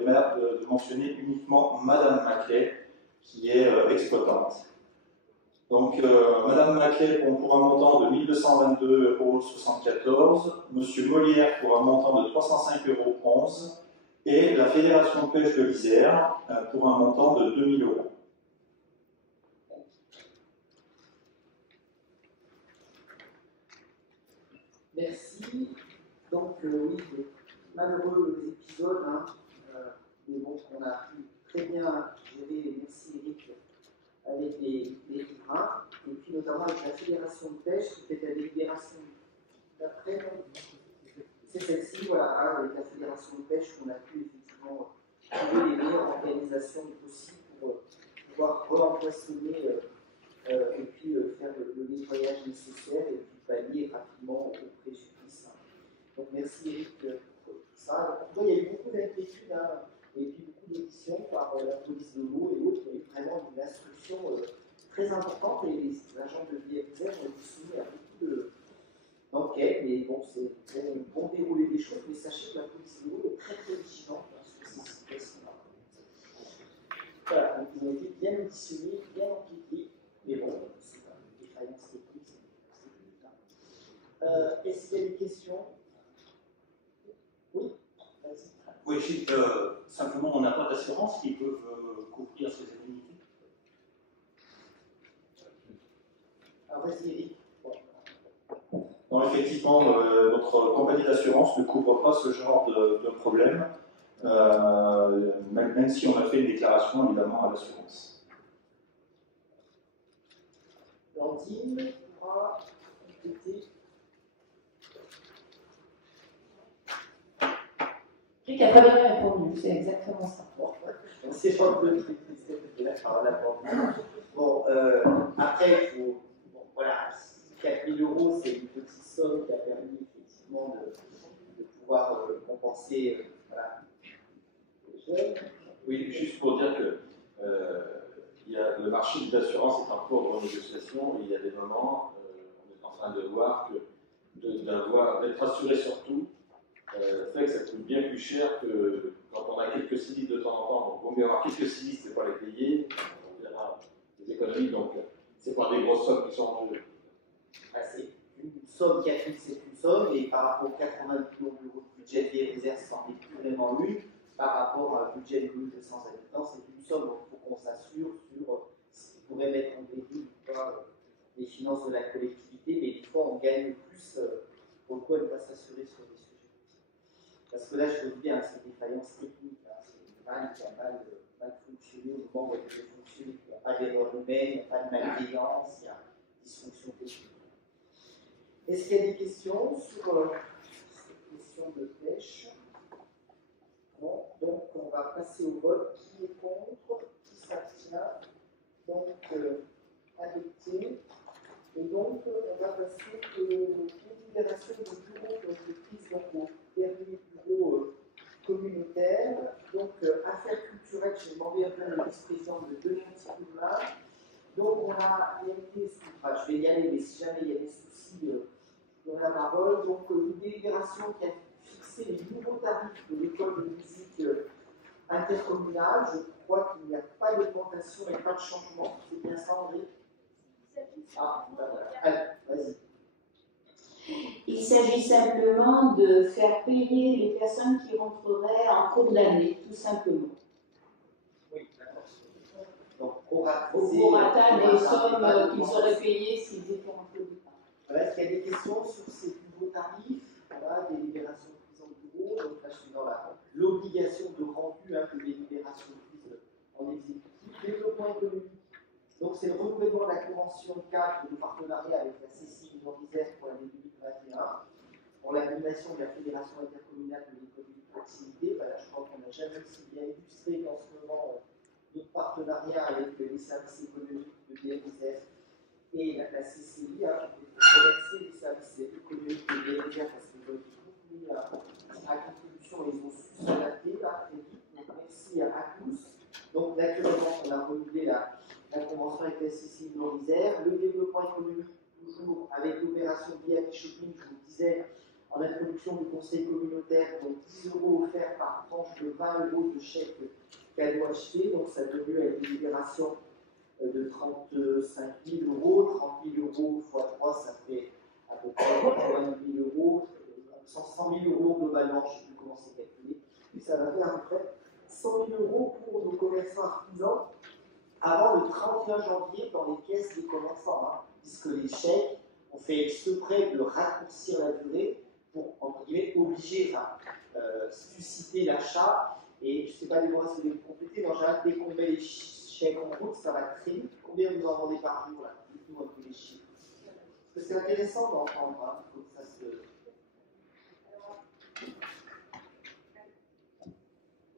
mentionner uniquement Madame Maclay, qui est exploitante. Donc, Madame Maclay pour un montant de 1 222,74 €, Monsieur Molière pour un montant de 305,11 € et la Fédération de pêche de l'Isère pour un montant de 2 000 €. Merci. Donc, oui, malheureux épisode, hein, mais bon, on a pu très bien gérer, merci Eric, avec les riverains, et puis notamment avec la Fédération de pêche, qui était la délibération d'après. C'est celle-ci, voilà, hein, avec la Fédération de pêche, qu'on a pu effectivement trouver les meilleures organisations possibles pour pouvoir re-empoisonner et puis faire le nettoyage nécessaire et puis pallier rapidement au préjudice. Donc merci Eric pour tout ça. Donc, il y a eu beaucoup d'inquiétudes hein, et puis beaucoup d'auditions par la police de l'eau et autres. Il y a eu vraiment une instruction très importante et les agents de l'IFZ ont été soumis à beaucoup d'enquêtes. Mais bon, c'est un bon déroulé des choses, mais sachez que la police de l'eau est très très vigilante sur ces situations-là. Voilà, donc ils ont été bien auditionnés, bien enquêtés. Mais bon, c'est une défaillance technique, c'est plus tard. Est-ce qu'il y a des questions? Oui, vas-y. Oui, simplement, on n'a pas d'assurance qui peuvent couvrir ces indemnités. Ah, vas-y, Eric. Non, effectivement, notre compagnie d'assurance ne couvre pas ce genre de problème, même si on a fait une déclaration évidemment à l'assurance. Landine pourra compléter. Eric a pas bien répondu, c'est exactement ça. Bon, c'est pas un peu bon, après, il faut. Bon, voilà, 4 000 €, c'est une petite somme qui a permis effectivement de pouvoir compenser voilà, les jeunes. Oui, juste pour dire que le marché des assurances est en cours de négociation et il y a des moments, on est en train de voir que d'être assuré sur tout fait que ça coûte bien plus cher que quand on a quelques sinistres de temps en temps. Donc, il vaut mieux avoir quelques sinistres et pas les payer. On verra des économies, donc c'est pas des grosses sommes qui sont en jeu. C'est une somme qui a pris, c'est une somme, et par rapport aux 80 millions € de budget des réserves, c'en est plus vraiment une. Par rapport à un budget de commune de 100 habitants, c'est une somme. Donc, il faut qu'on s'assure sur ce qui pourrait mettre en péril ou pas les finances de la collectivité, mais des fois, on gagne plus. Pourquoi ne pas s'assurer sur les sujets? Parce que là, je veux bien, c'est une défaillance technique. Hein, c'est une vanne qui a mal fonctionné au moment où elle devait fonctionner. Il n'y a pas d'erreur humaine, il n'y a pas de malveillance, il y a dysfonction technique. Est-ce qu'il y a des questions sur cette question de pêche? Non. Donc, on va passer au vote. Qui est contre? Qui s'abstient? Donc, adopté. Et donc, on va passer aux délibérations de bureaux qui ont été prises au dernier bureau communautaire. Donc, affaires culturelles, j'ai demandé à plein de vice-présidents de donner un petit coup de main. Donc, on a été, enfin, je vais y aller, mais si jamais il y a des soucis, on a la parole. Donc, une délibération qui a fixé les nouveaux tarifs de l'école de musique intercommunale. Je crois qu'il n'y a pas d'augmentation et pas de changement. C'est bien ça, André? Ah, allez, vas-y. Il s'agit simplement de faire payer les personnes qui rentreraient en cours d'année, tout simplement. Oui, d'accord. Donc, au prorata des sommes qu'ils auraient payées s'ils étaient rentrés au départ. Voilà, est-ce qu'il y a des questions sur ces nouveaux tarifs? Voilà, délibération prise en bureau. Donc là, je suis dans l'obligation de rendu de délibération prise en exécutif. Développement économique. Donc, c'est le renouvellement de la convention 4 de partenariat avec la CCI Nord-Isère pour l'année 2021, pour l'animation de la Fédération intercommunale de l'économie de proximité. Voilà, je crois qu'on n'a jamais aussi bien illustré qu'en ce moment notre partenariat avec les services économiques de BNISF et la CCI. Je remercie les services économiques de BNISF parce qu'ils ont beaucoup mis à contribution et ils ont su s'adapter très vite. Donc, merci à tous. Donc, naturellement, on a renouvelé la convention avec la CCI Nord-Isère, le développement économique, toujours avec l'opération VIP Shopping, je vous le disais, en introduction du conseil communautaire, donc 10 € offerts par tranche de 20 € de chèque cadeau acheté, donc ça donne lieu à une libération de 35 000 €, 30 000 € x 3, ça fait à peu près 80 000 €, 100 000 € globalement, je ne sais plus comment c'est calculé, et ça va faire à peu près 100 000 € pour nos commerçants artisans, avant le 31 janvier dans les caisses des commerçants, puisque les chèques ont fait exprès de raccourcir la durée pour, entre guillemets, obliger, susciter l'achat. Et je ne sais pas, Déborah, si vous voulez compléter, mais en général, dès qu'on met les chèques en route, ça va très vite. Combien vous en vendez par jour, là? Dites-nous un peu les chiffres. Parce que c'est intéressant d'entendre, comme ça se...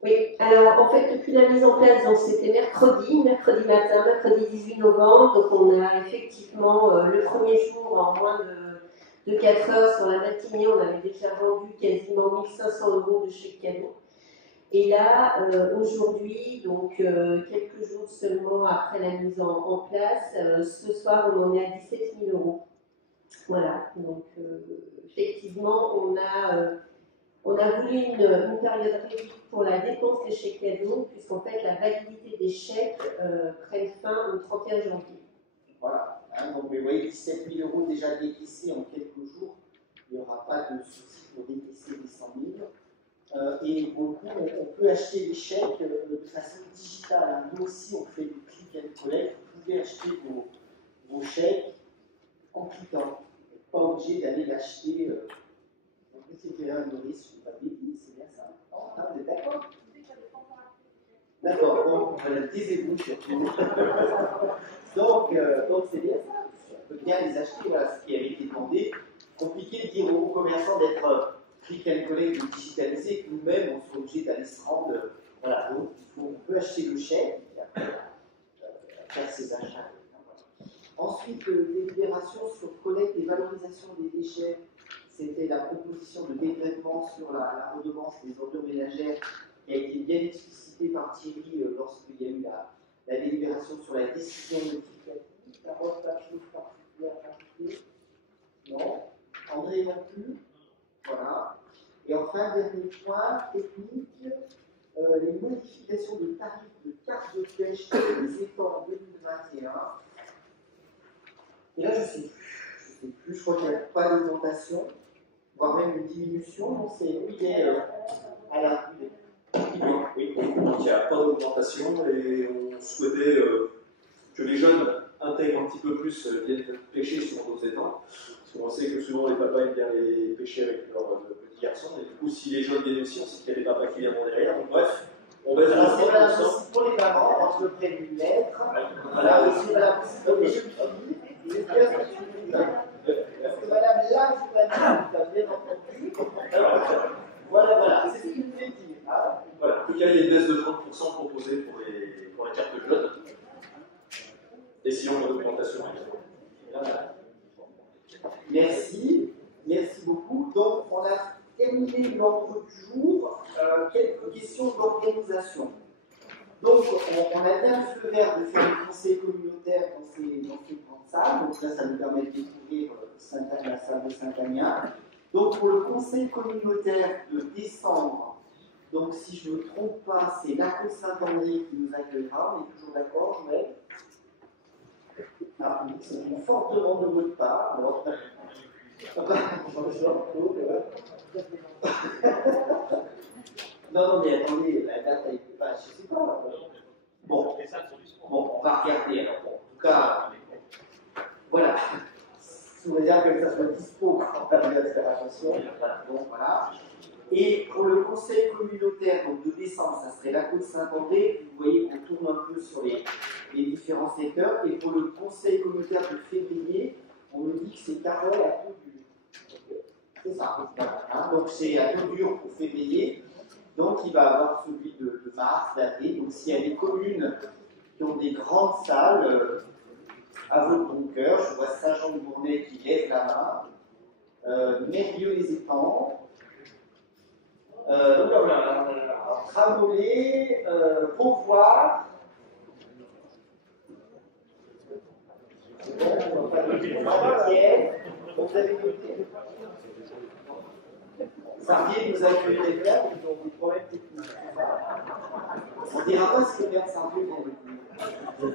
Oui, alors en fait, depuis la mise en place, donc c'était mercredi matin, mercredi 18 novembre, donc on a effectivement le premier jour en moins de 4 heures sur la matinée, on avait déjà vendu quasiment 1500 € de chèques cadeaux. Et là, aujourd'hui, donc quelques jours seulement après la mise en place, ce soir on en est à 17 000 €. Voilà, donc effectivement, on a voulu une période réduite pour la dépense des chèques cadeaux, puisqu'en fait la validité des chèques prenne fin au 31 janvier. Voilà, donc vous voyez 17 000 € déjà décaissés en quelques jours, il n'y aura pas de souci pour décaisser les 100 000. Et pour le coup, on peut acheter les chèques de façon digitale. Nous aussi, on fait du click and collect, vous pouvez acheter vos chèques en cliquant. Vous n'êtes pas obligé d'aller l'acheter. C'était un Maurice, je ne sais pas bien, c'est bien ça. Vous êtes d'accord? D'accord, bon, voilà, taisez-vous surtout. donc c'est bien ça. On peut bien les acheter, voilà ce qui avait été demandé. Compliqué de dire aux commerçants d'être click and collect, de digitaliser, que nous-mêmes, on soit obligé d'aller se rendre. Voilà, donc on peut acheter le chèque et après faire ses achats. Ensuite, délibération sur collecte et valorisation des déchets. C'était la proposition de dégrèvement sur la redevance des ordures ménagères qui a été bien explicitée par Thierry lorsqu'il y a eu la délibération sur la décision notificative. Carole, pas de chose particulière à ajouter? Non. André non plus. Voilà. Et enfin, dernier point, technique, les modifications de tarifs de carte de pêche sur les étangs en 2021. Et là, je ne sais plus, je crois qu'il n'y a pas d'augmentation, voire même une diminution, donc c'est lié à la... Oui, donc il n'y a pas d'augmentation et on souhaitait que les jeunes intègrent un petit peu plus, viennent pêcher sur nos étangs, parce qu'on sait que souvent les papas aiment bien les pêcher avec leurs petits garçons, et du coup si les jeunes viennent aussi, on sait qu'il y a des papas qui viendront derrière, donc bref, on baisse alors c'est la possible pour les parents, entre le près du maître, voilà, aussi la possible pour les jeunes filles, parce que madame la Merci, merci beaucoup. Donc, on a terminé l'ordre du jour. Quelques questions d'organisation. Donc, on a bien le feu vert de faire des conseils communautaires dans ces grandes salles. Donc là, ça nous permet de découvrir la salle de Saint-Agnin. Donc, pour le conseil communautaire de décembre, donc si je ne me trompe pas, c'est la Côte Saint-André qui nous accueillera. On est toujours d'accord, Joël? Ah, oui, c'est une forte demande de votre part. Alors, non, mais attendez, la date a été pas, je sais pas. Bon, on va regarder. Alors, bon, en tout cas, voilà. Sous réserve que ça soit dispo quand on va faire attention. Donc voilà. Et pour le conseil communautaire donc de décembre, ça serait la Côte Saint-André. Vous voyez qu'on tourne un peu sur les différents secteurs. Et pour le conseil communautaire de février, on me dit que c'est Carole à Taux-Dur. C'est ça. Voilà, hein. Donc c'est à Taux-Dur pour février. Donc il va avoir celui de mars, d'avril. Donc s'il y a des communes qui ont des grandes salles, à votre bon cœur, je vois Saint-Jean-de-Bournay qui lève la main. Mérieux-les-Étangs. Tramollet, Beauvoir. Saint-Étienne. Vous avez noté. Sardier nous a accueilli les verts, ils ont des problèmes techniques. On ne dira pas ce que vient de Sardier vient de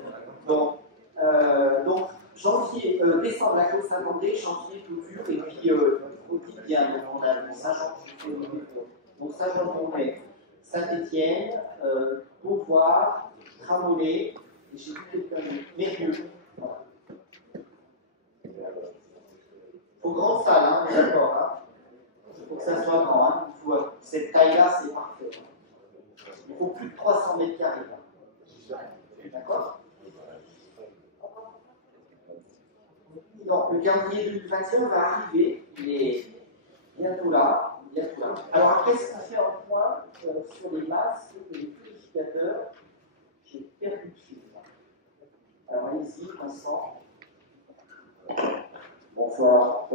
donc, janvier, décembre, la Côte Saint-André, janvier, Taux-Dur, et puis Audit bien, donc on a Saint-Jean, donc Saint-Jean-de-Bournay, Saint-Étienne, Beauvoir, Tramollet, et j'ai vu quelqu'un d'autre, Mérieux. Voilà. Faut grande salle, hein, d'accord, hein. Il faut que ça soit grand, hein. Cette taille-là, c'est parfait. Il faut plus de 300 mètres carrés. Hein. D'accord? Donc, le calendrier 2021 va arriver, il est bientôt là. Alors après, ce qu'on fait un point sur les masques et les purificateurs, j'ai perdu le fil. Alors allez-y, Vincent. Bonsoir.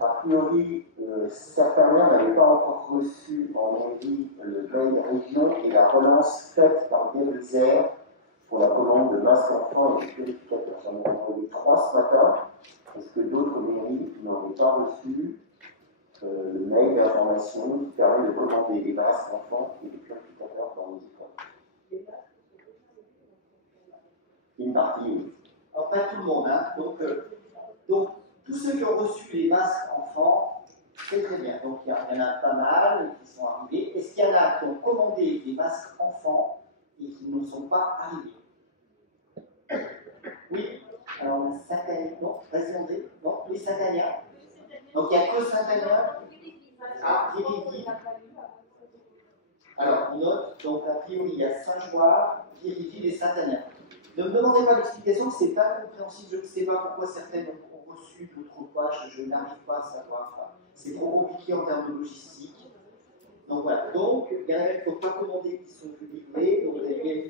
A priori, certains maires n'avaient pas encore reçu en mairie le mail région et la relance faite par Guérisère pour la commande de masques enfants et de purificateurs. J'en ai envoyé 3 ce matin. Est-ce que d'autres mairies n'ont pas reçu le mail d'information qui permet de commander des masques enfants et des purificateurs dans les écoles? Une partie, oui. Alors, pas tout le monde, hein. Donc, tous ceux qui ont reçu les masques enfants, c'est très bien. Donc, il y en a pas mal qui sont arrivés. Est-ce qu'il y en a qui ont commandé des masques enfants et qui ne sont pas arrivés? Oui. Alors, on a Saint-Agnin. Non, vas-y, André. Non, les Saint-Agnin. Donc, il n'y a que Saint-Agnin. Ah, Pirivy. Alors, on note. Donc, a priori, il y a Saint-Joire, Pirivy et Saint-Agnin. Ne me demandez pas d'explication, c'est pas compréhensible. Je ne sais pas pourquoi certaines ont reçu, d'autres pas. Je n'arrive pas à savoir. Enfin, c'est trop compliqué en termes de logistique. Donc voilà. Donc, il y en a qui ne sont pas commandés, qui sont plus livrés. Donc,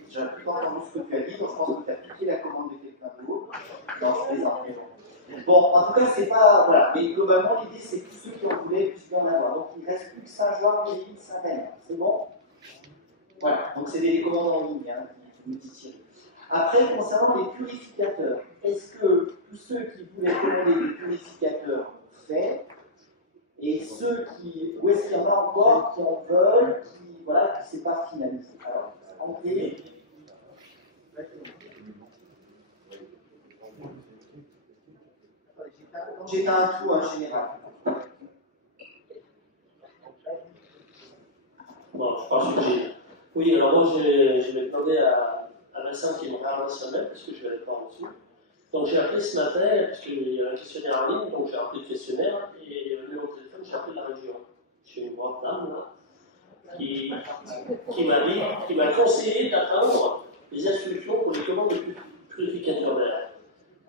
j'ai un peu entendu ce que tu as dit. Donc, je pense que tu as piqué la commande de quelqu'un d'autre. Non, je plaisante. Bon, en tout cas, c'est pas. Voilà. Mais globalement, l'idée, c'est que tous ceux qui en voulaient puissent bien en avoir. Donc, il ne reste plus que Saint-Joire, Mérine, Saint-Agnin. C'est bon? Voilà. Donc, c'est des commandes en ligne, hein, qui nous dit Thierry. Après, concernant les purificateurs, est-ce que tous ceux qui voulaient commander des purificateurs ont fait? Et ceux qui, ou est-ce qu'il y en a encore qui en veulent, qui, voilà, qui ne s'est pas finalisé? Alors, André. J'ai un tout en général. Bon, je pense que j'ai. Oui, alors moi, je vais demander à Vincent qui me renvoie mail parce que je ne l'avais pas reçu. Donc j'ai appelé ce matin, parce qu'il y a un questionnaire en ligne, donc j'ai appelé le questionnaire et le numéro de téléphone, j'ai appelé la région. J'ai une grande dame là, qui m'a conseillé d'attendre les instructions pour les commandes de purificateurs d'air.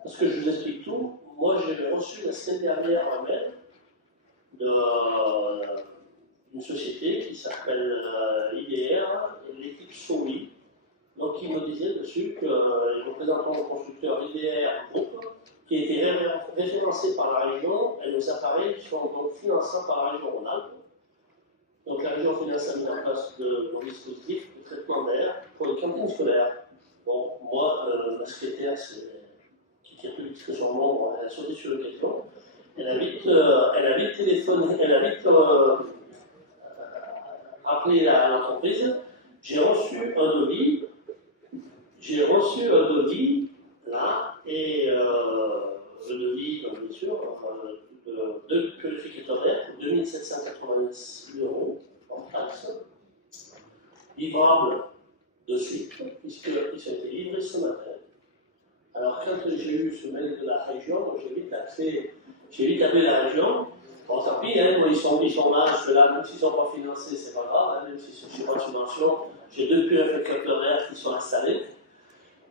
Parce que je vous explique tout, moi j'ai reçu la semaine dernière un mail d'une société qui s'appelle IDR et l'équipe Sowi. Donc, il me disait dessus que les représentants du constructeur IDR Group, qui a été préférencées par la région, et nos appareils sont donc financés par la région Rhône-Alpes. Donc la région finance a mis en place le dispositif de traitement d'air pour les cantines scolaires. Bon, moi, ma secrétaire, qui a plus de discussion longue, elle a sauté sur l'occasion. Elle a vite téléphoné, elle a vite appelé l'entreprise. J'ai reçu un devis, là, et le devis, donc, bien sûr, de 2 purificateurs d'air pour 2 786 € hors taxe, livrable de suite, puisqu'ils ont été livrés ce matin. Alors, quand j'ai eu ce mail de la région, j'ai vite appelé la région. Bon, tant pis, hein, moi, ils sont là, je suis là, même s'ils ne sont pas financés, c'est pas grave, hein, même si je ne suis pas de subvention, j'ai 2 purificateurs d'air qui sont installés.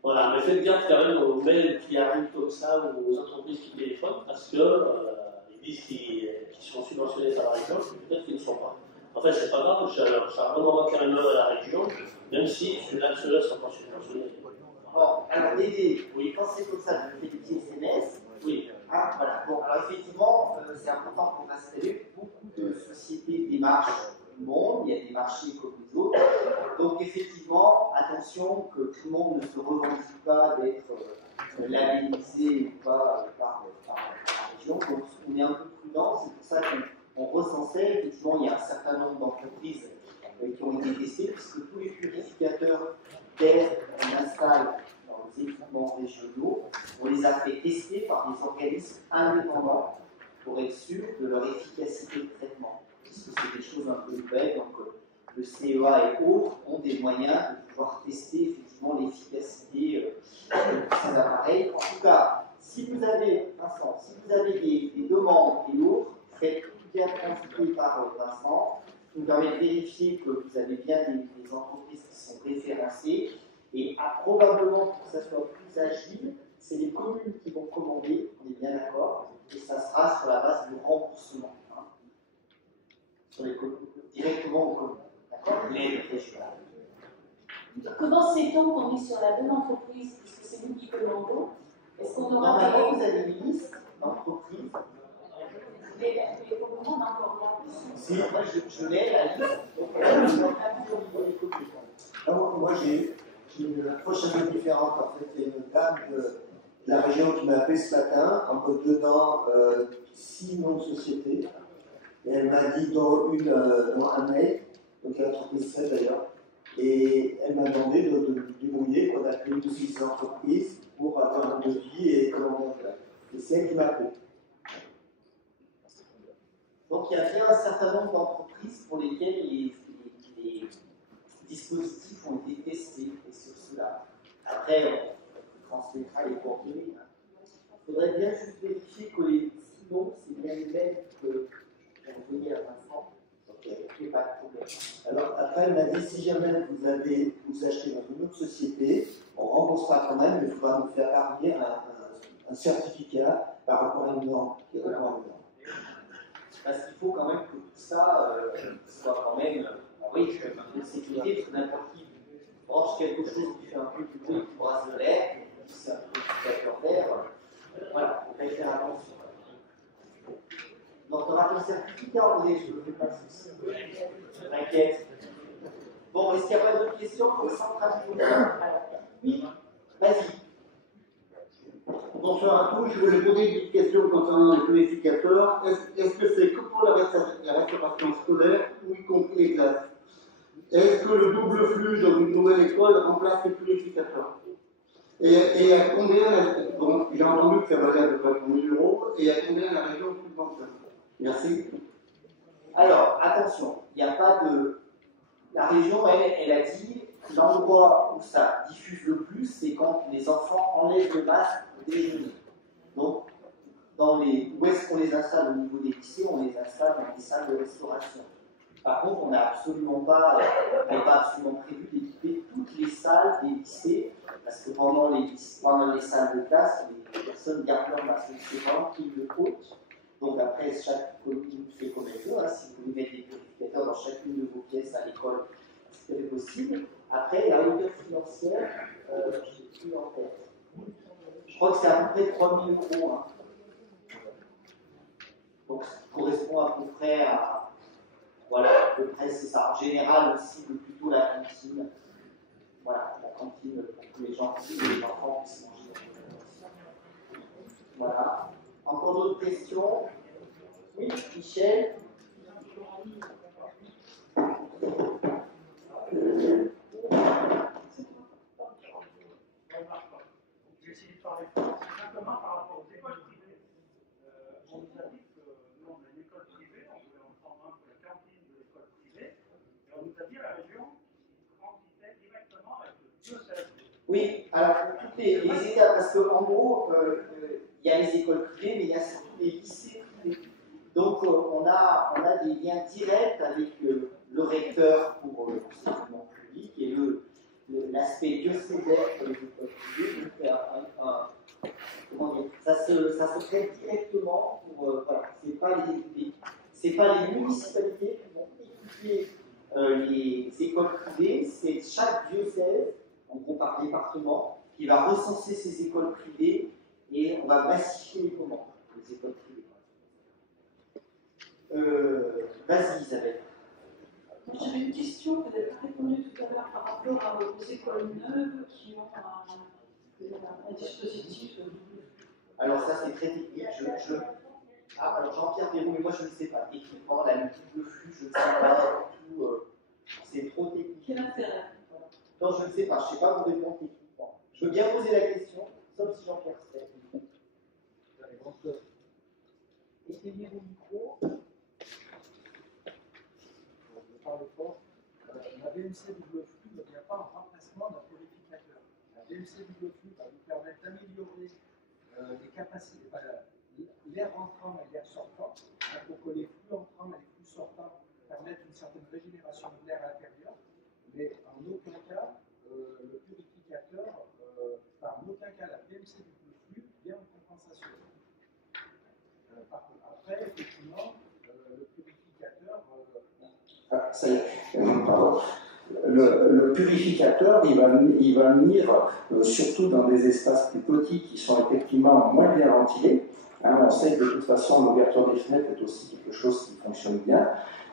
Voilà, mais faites gaffe quand même aux mails qui arrivent comme ça ou aux entreprises qui téléphonent, parce que ils disent qu'ils sont subventionnés par la région, peut-être qu'ils ne sont pas. En fait, c'est pas grave, ça vraiment carrément à la région, même si ceux-là ne sont pas subventionnés. Bon, alors Dédé, oui, quand c'est comme ça, vous faites des petits SMS. Oui. Ah, voilà. Bon, alors effectivement, c'est important pour installer. Beaucoup de sociétés démarchent le monde, il y a des marchés comme les autres. Donc effectivement, attention que tout le monde ne se revendique pas d'être labellisé ou pas par la région. Donc on est un peu prudent, c'est pour ça qu'on recensait. Effectivement, il y a un certain nombre d'entreprises qui ont été testées, puisque tous les purificateurs d'air qu'on installe dans les équipements régionaux, on les a fait tester par des organismes indépendants pour être sûr de leur efficacité de traitement. Puisque c'est des choses un peu nouvelles, donc le CEA et autres ont des moyens de pouvoir tester effectivement l'efficacité de ces appareils. En tout cas, si vous avez, Vincent, si vous avez des demandes et autres, faites tout bien consulter par Vincent. Nous permet de vérifier que vous avez bien des entreprises qui sont référencées et probablement pour que ça soit plus agile, c'est les communes qui vont commander, on est bien d'accord, et ça sera sur la base du remboursement. Hein, sur les communes, directement aux communes. D'accord? Les régionales. Comment sait-on qu'on est sur la bonne entreprise, puisque c'est nous qui commandons? Est-ce qu'on aura Normalement, vous avez une liste d'entreprises. Mais pour le moment, on a encore là. Si, moi je l'ai, la liste. Alors, moi j'ai une approche un peu différente. En fait, il y a une dame de la région qui m'a appelé ce matin, en me donnant 6 noms de sociétés. Et elle m'a dit dans un mail, donc l'entreprise fait d'ailleurs, et elle m'a demandé de me débrouiller, qu'on appelle une ou 6 entreprises pour avoir un devis et commander un plat. Et c'est elle qui m'a appelé. Donc il y a bien un certain nombre d'entreprises pour lesquelles les dispositifs ont été testés, et sur cela. Après, on transmettra les coordonnées. Il faudrait bien juste vérifier que les noms, c'est bien les mêmes que j'ai envoyé à Vincent. Ok, il n'y a pas de problème. Alors après, elle m'a dit, si jamais vous achetez dans une autre société, on remboursera quand même, mais il faudra nous faire parvenir un certificat par rapport à une norme qui répond à une norme. Parce qu'il faut quand même que tout ça soit quand même, oui, une sécurité, parce que n'importe qui branche quelque chose qui fait un peu du bruit, qui brasse de l'air, qui c'est un purificateur d'air, voilà, il faut faire attention. Donc, tu auras ton certificat, on est, je ne fais pas de soucis. T'inquiète. Bon, est-ce qu'il n'y a pas d'autres questions pour le centre radio? Oui, vas-y. Bonsoir à tous, je voulais poser une petite question concernant les purificateurs. Est-ce que c'est que pour la restauration scolaire ou y compris les classes? Est-ce que le double flux dans une nouvelle école remplace les purificateurs? Et à combien, bon, j'ai entendu que ça valait à peu près 1 000 €, et à combien la région subventionne? Merci. Alors, attention, il n'y a pas de. La région, elle a dit, l'endroit où ça diffuse le plus, c'est quand les enfants enlèvent le masque au déjeuner. Donc, où est-ce qu'on les installe au niveau des lycées? On les installe dans des salles de restauration. Par contre, on n'a absolument pas prévu d'équiper toutes les salles des lycées, parce que pendant les salles de classe, les personnes gardent leur masque. C'est vraiment qu'ils le coûtent. Donc après, chaque commune fait comme elle veut. Hein. Si vous voulez mettre des purificateurs dans chacune de vos pièces à l'école, c'est possible. Après, la hauteur financière, je n'ai plus en tête. Je crois que c'est à peu près 3 000 €. Hein. correspond à peu près à, voilà, à peu près c'est ça. En général, on cible plutôt la cantine. Voilà, la cantine pour que les gens, les enfants puissent manger. Voilà. Encore d'autres questions? Oui, Michel? J'ai essayé de parler simplement par rapport aux écoles privées. On nous a dit que nous, on a une école privée, on voulait en prendre un pour la cantine de l'école privée, et on nous a dit à la région qui transitait directement avec le diocèse. Oui, alors toutes les états, parce qu'en gros, il y a les écoles privées, mais il y a surtout les lycées privés. Donc on a des liens directs avec le recteur pour l'enseignement public et l'aspect diocésaire pour les écoles privées. Donc, comment dire, ça se fait directement pour. Voilà, c'est pas les municipalités qui vont équiper les écoles privées, c'est chaque diocèse, en gros par département, qui va recenser ces écoles privées et on va massifier les commandes pour les écoles privées. Vas-y Isabelle. J'avais une question que vous n'avez pas répondu tout à l'heure par rapport aux écoles neuves qui ont un dispositif. Alors ça c'est très technique. Ah, alors Jean-Pierre Perrault, mais moi je ne sais pas. Techniquement, la multiple flux, je ne sais pas du tout. C'est trop technique. Quel intérêt? Non, je ne sais pas. Je ne sais pas vous répondre techniquement. Je veux bien poser la question, sauf si Jean-Pierre sait. Éteignez vos micros. La BMC double flux ne vient pas en remplacement d'un purificateur. La BMC double flux va vous permettre d'améliorer les capacités, l'air entrant et l'air sortant, pour que les flux entrants et les flux sortants permettent une certaine régénération de l'air à l'intérieur, mais en aucun cas le purificateur, en aucun cas la BMC double flux vient en compensation. Par contre, après, effectivement, le purificateur. Ça y est. Pardon. Le purificateur, il va venir surtout dans des espaces plus petits qui sont effectivement moins bien ventilés. On sait que de toute façon, l'ouverture des fenêtres est aussi quelque chose qui fonctionne bien.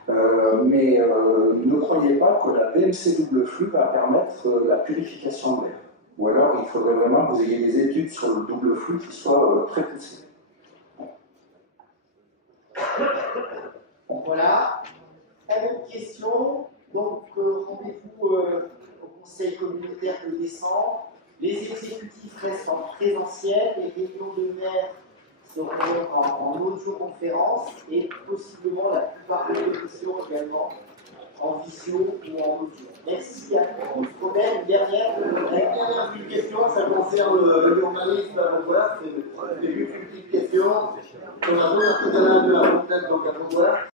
Mais ne croyez pas que la BMC double flux va permettre la purification de l'air. Ou alors, il faudrait vraiment que vous ayez des études sur le double flux qui soient très poussées. Voilà. Pas d'autres questions. Donc, rendez-vous au conseil communautaire de décembre. Les exécutifs restent en présentiel. Les réunions de maire seront en audioconférence et possiblement la plupart des commissions également en visio ou en audio. Merci à tous. Une dernière Une question, ça concerne l'urbanisme à Pontoise. C'est juste une petite question. Sur la zone artisanale de la Fontaine, donc à Pontoise,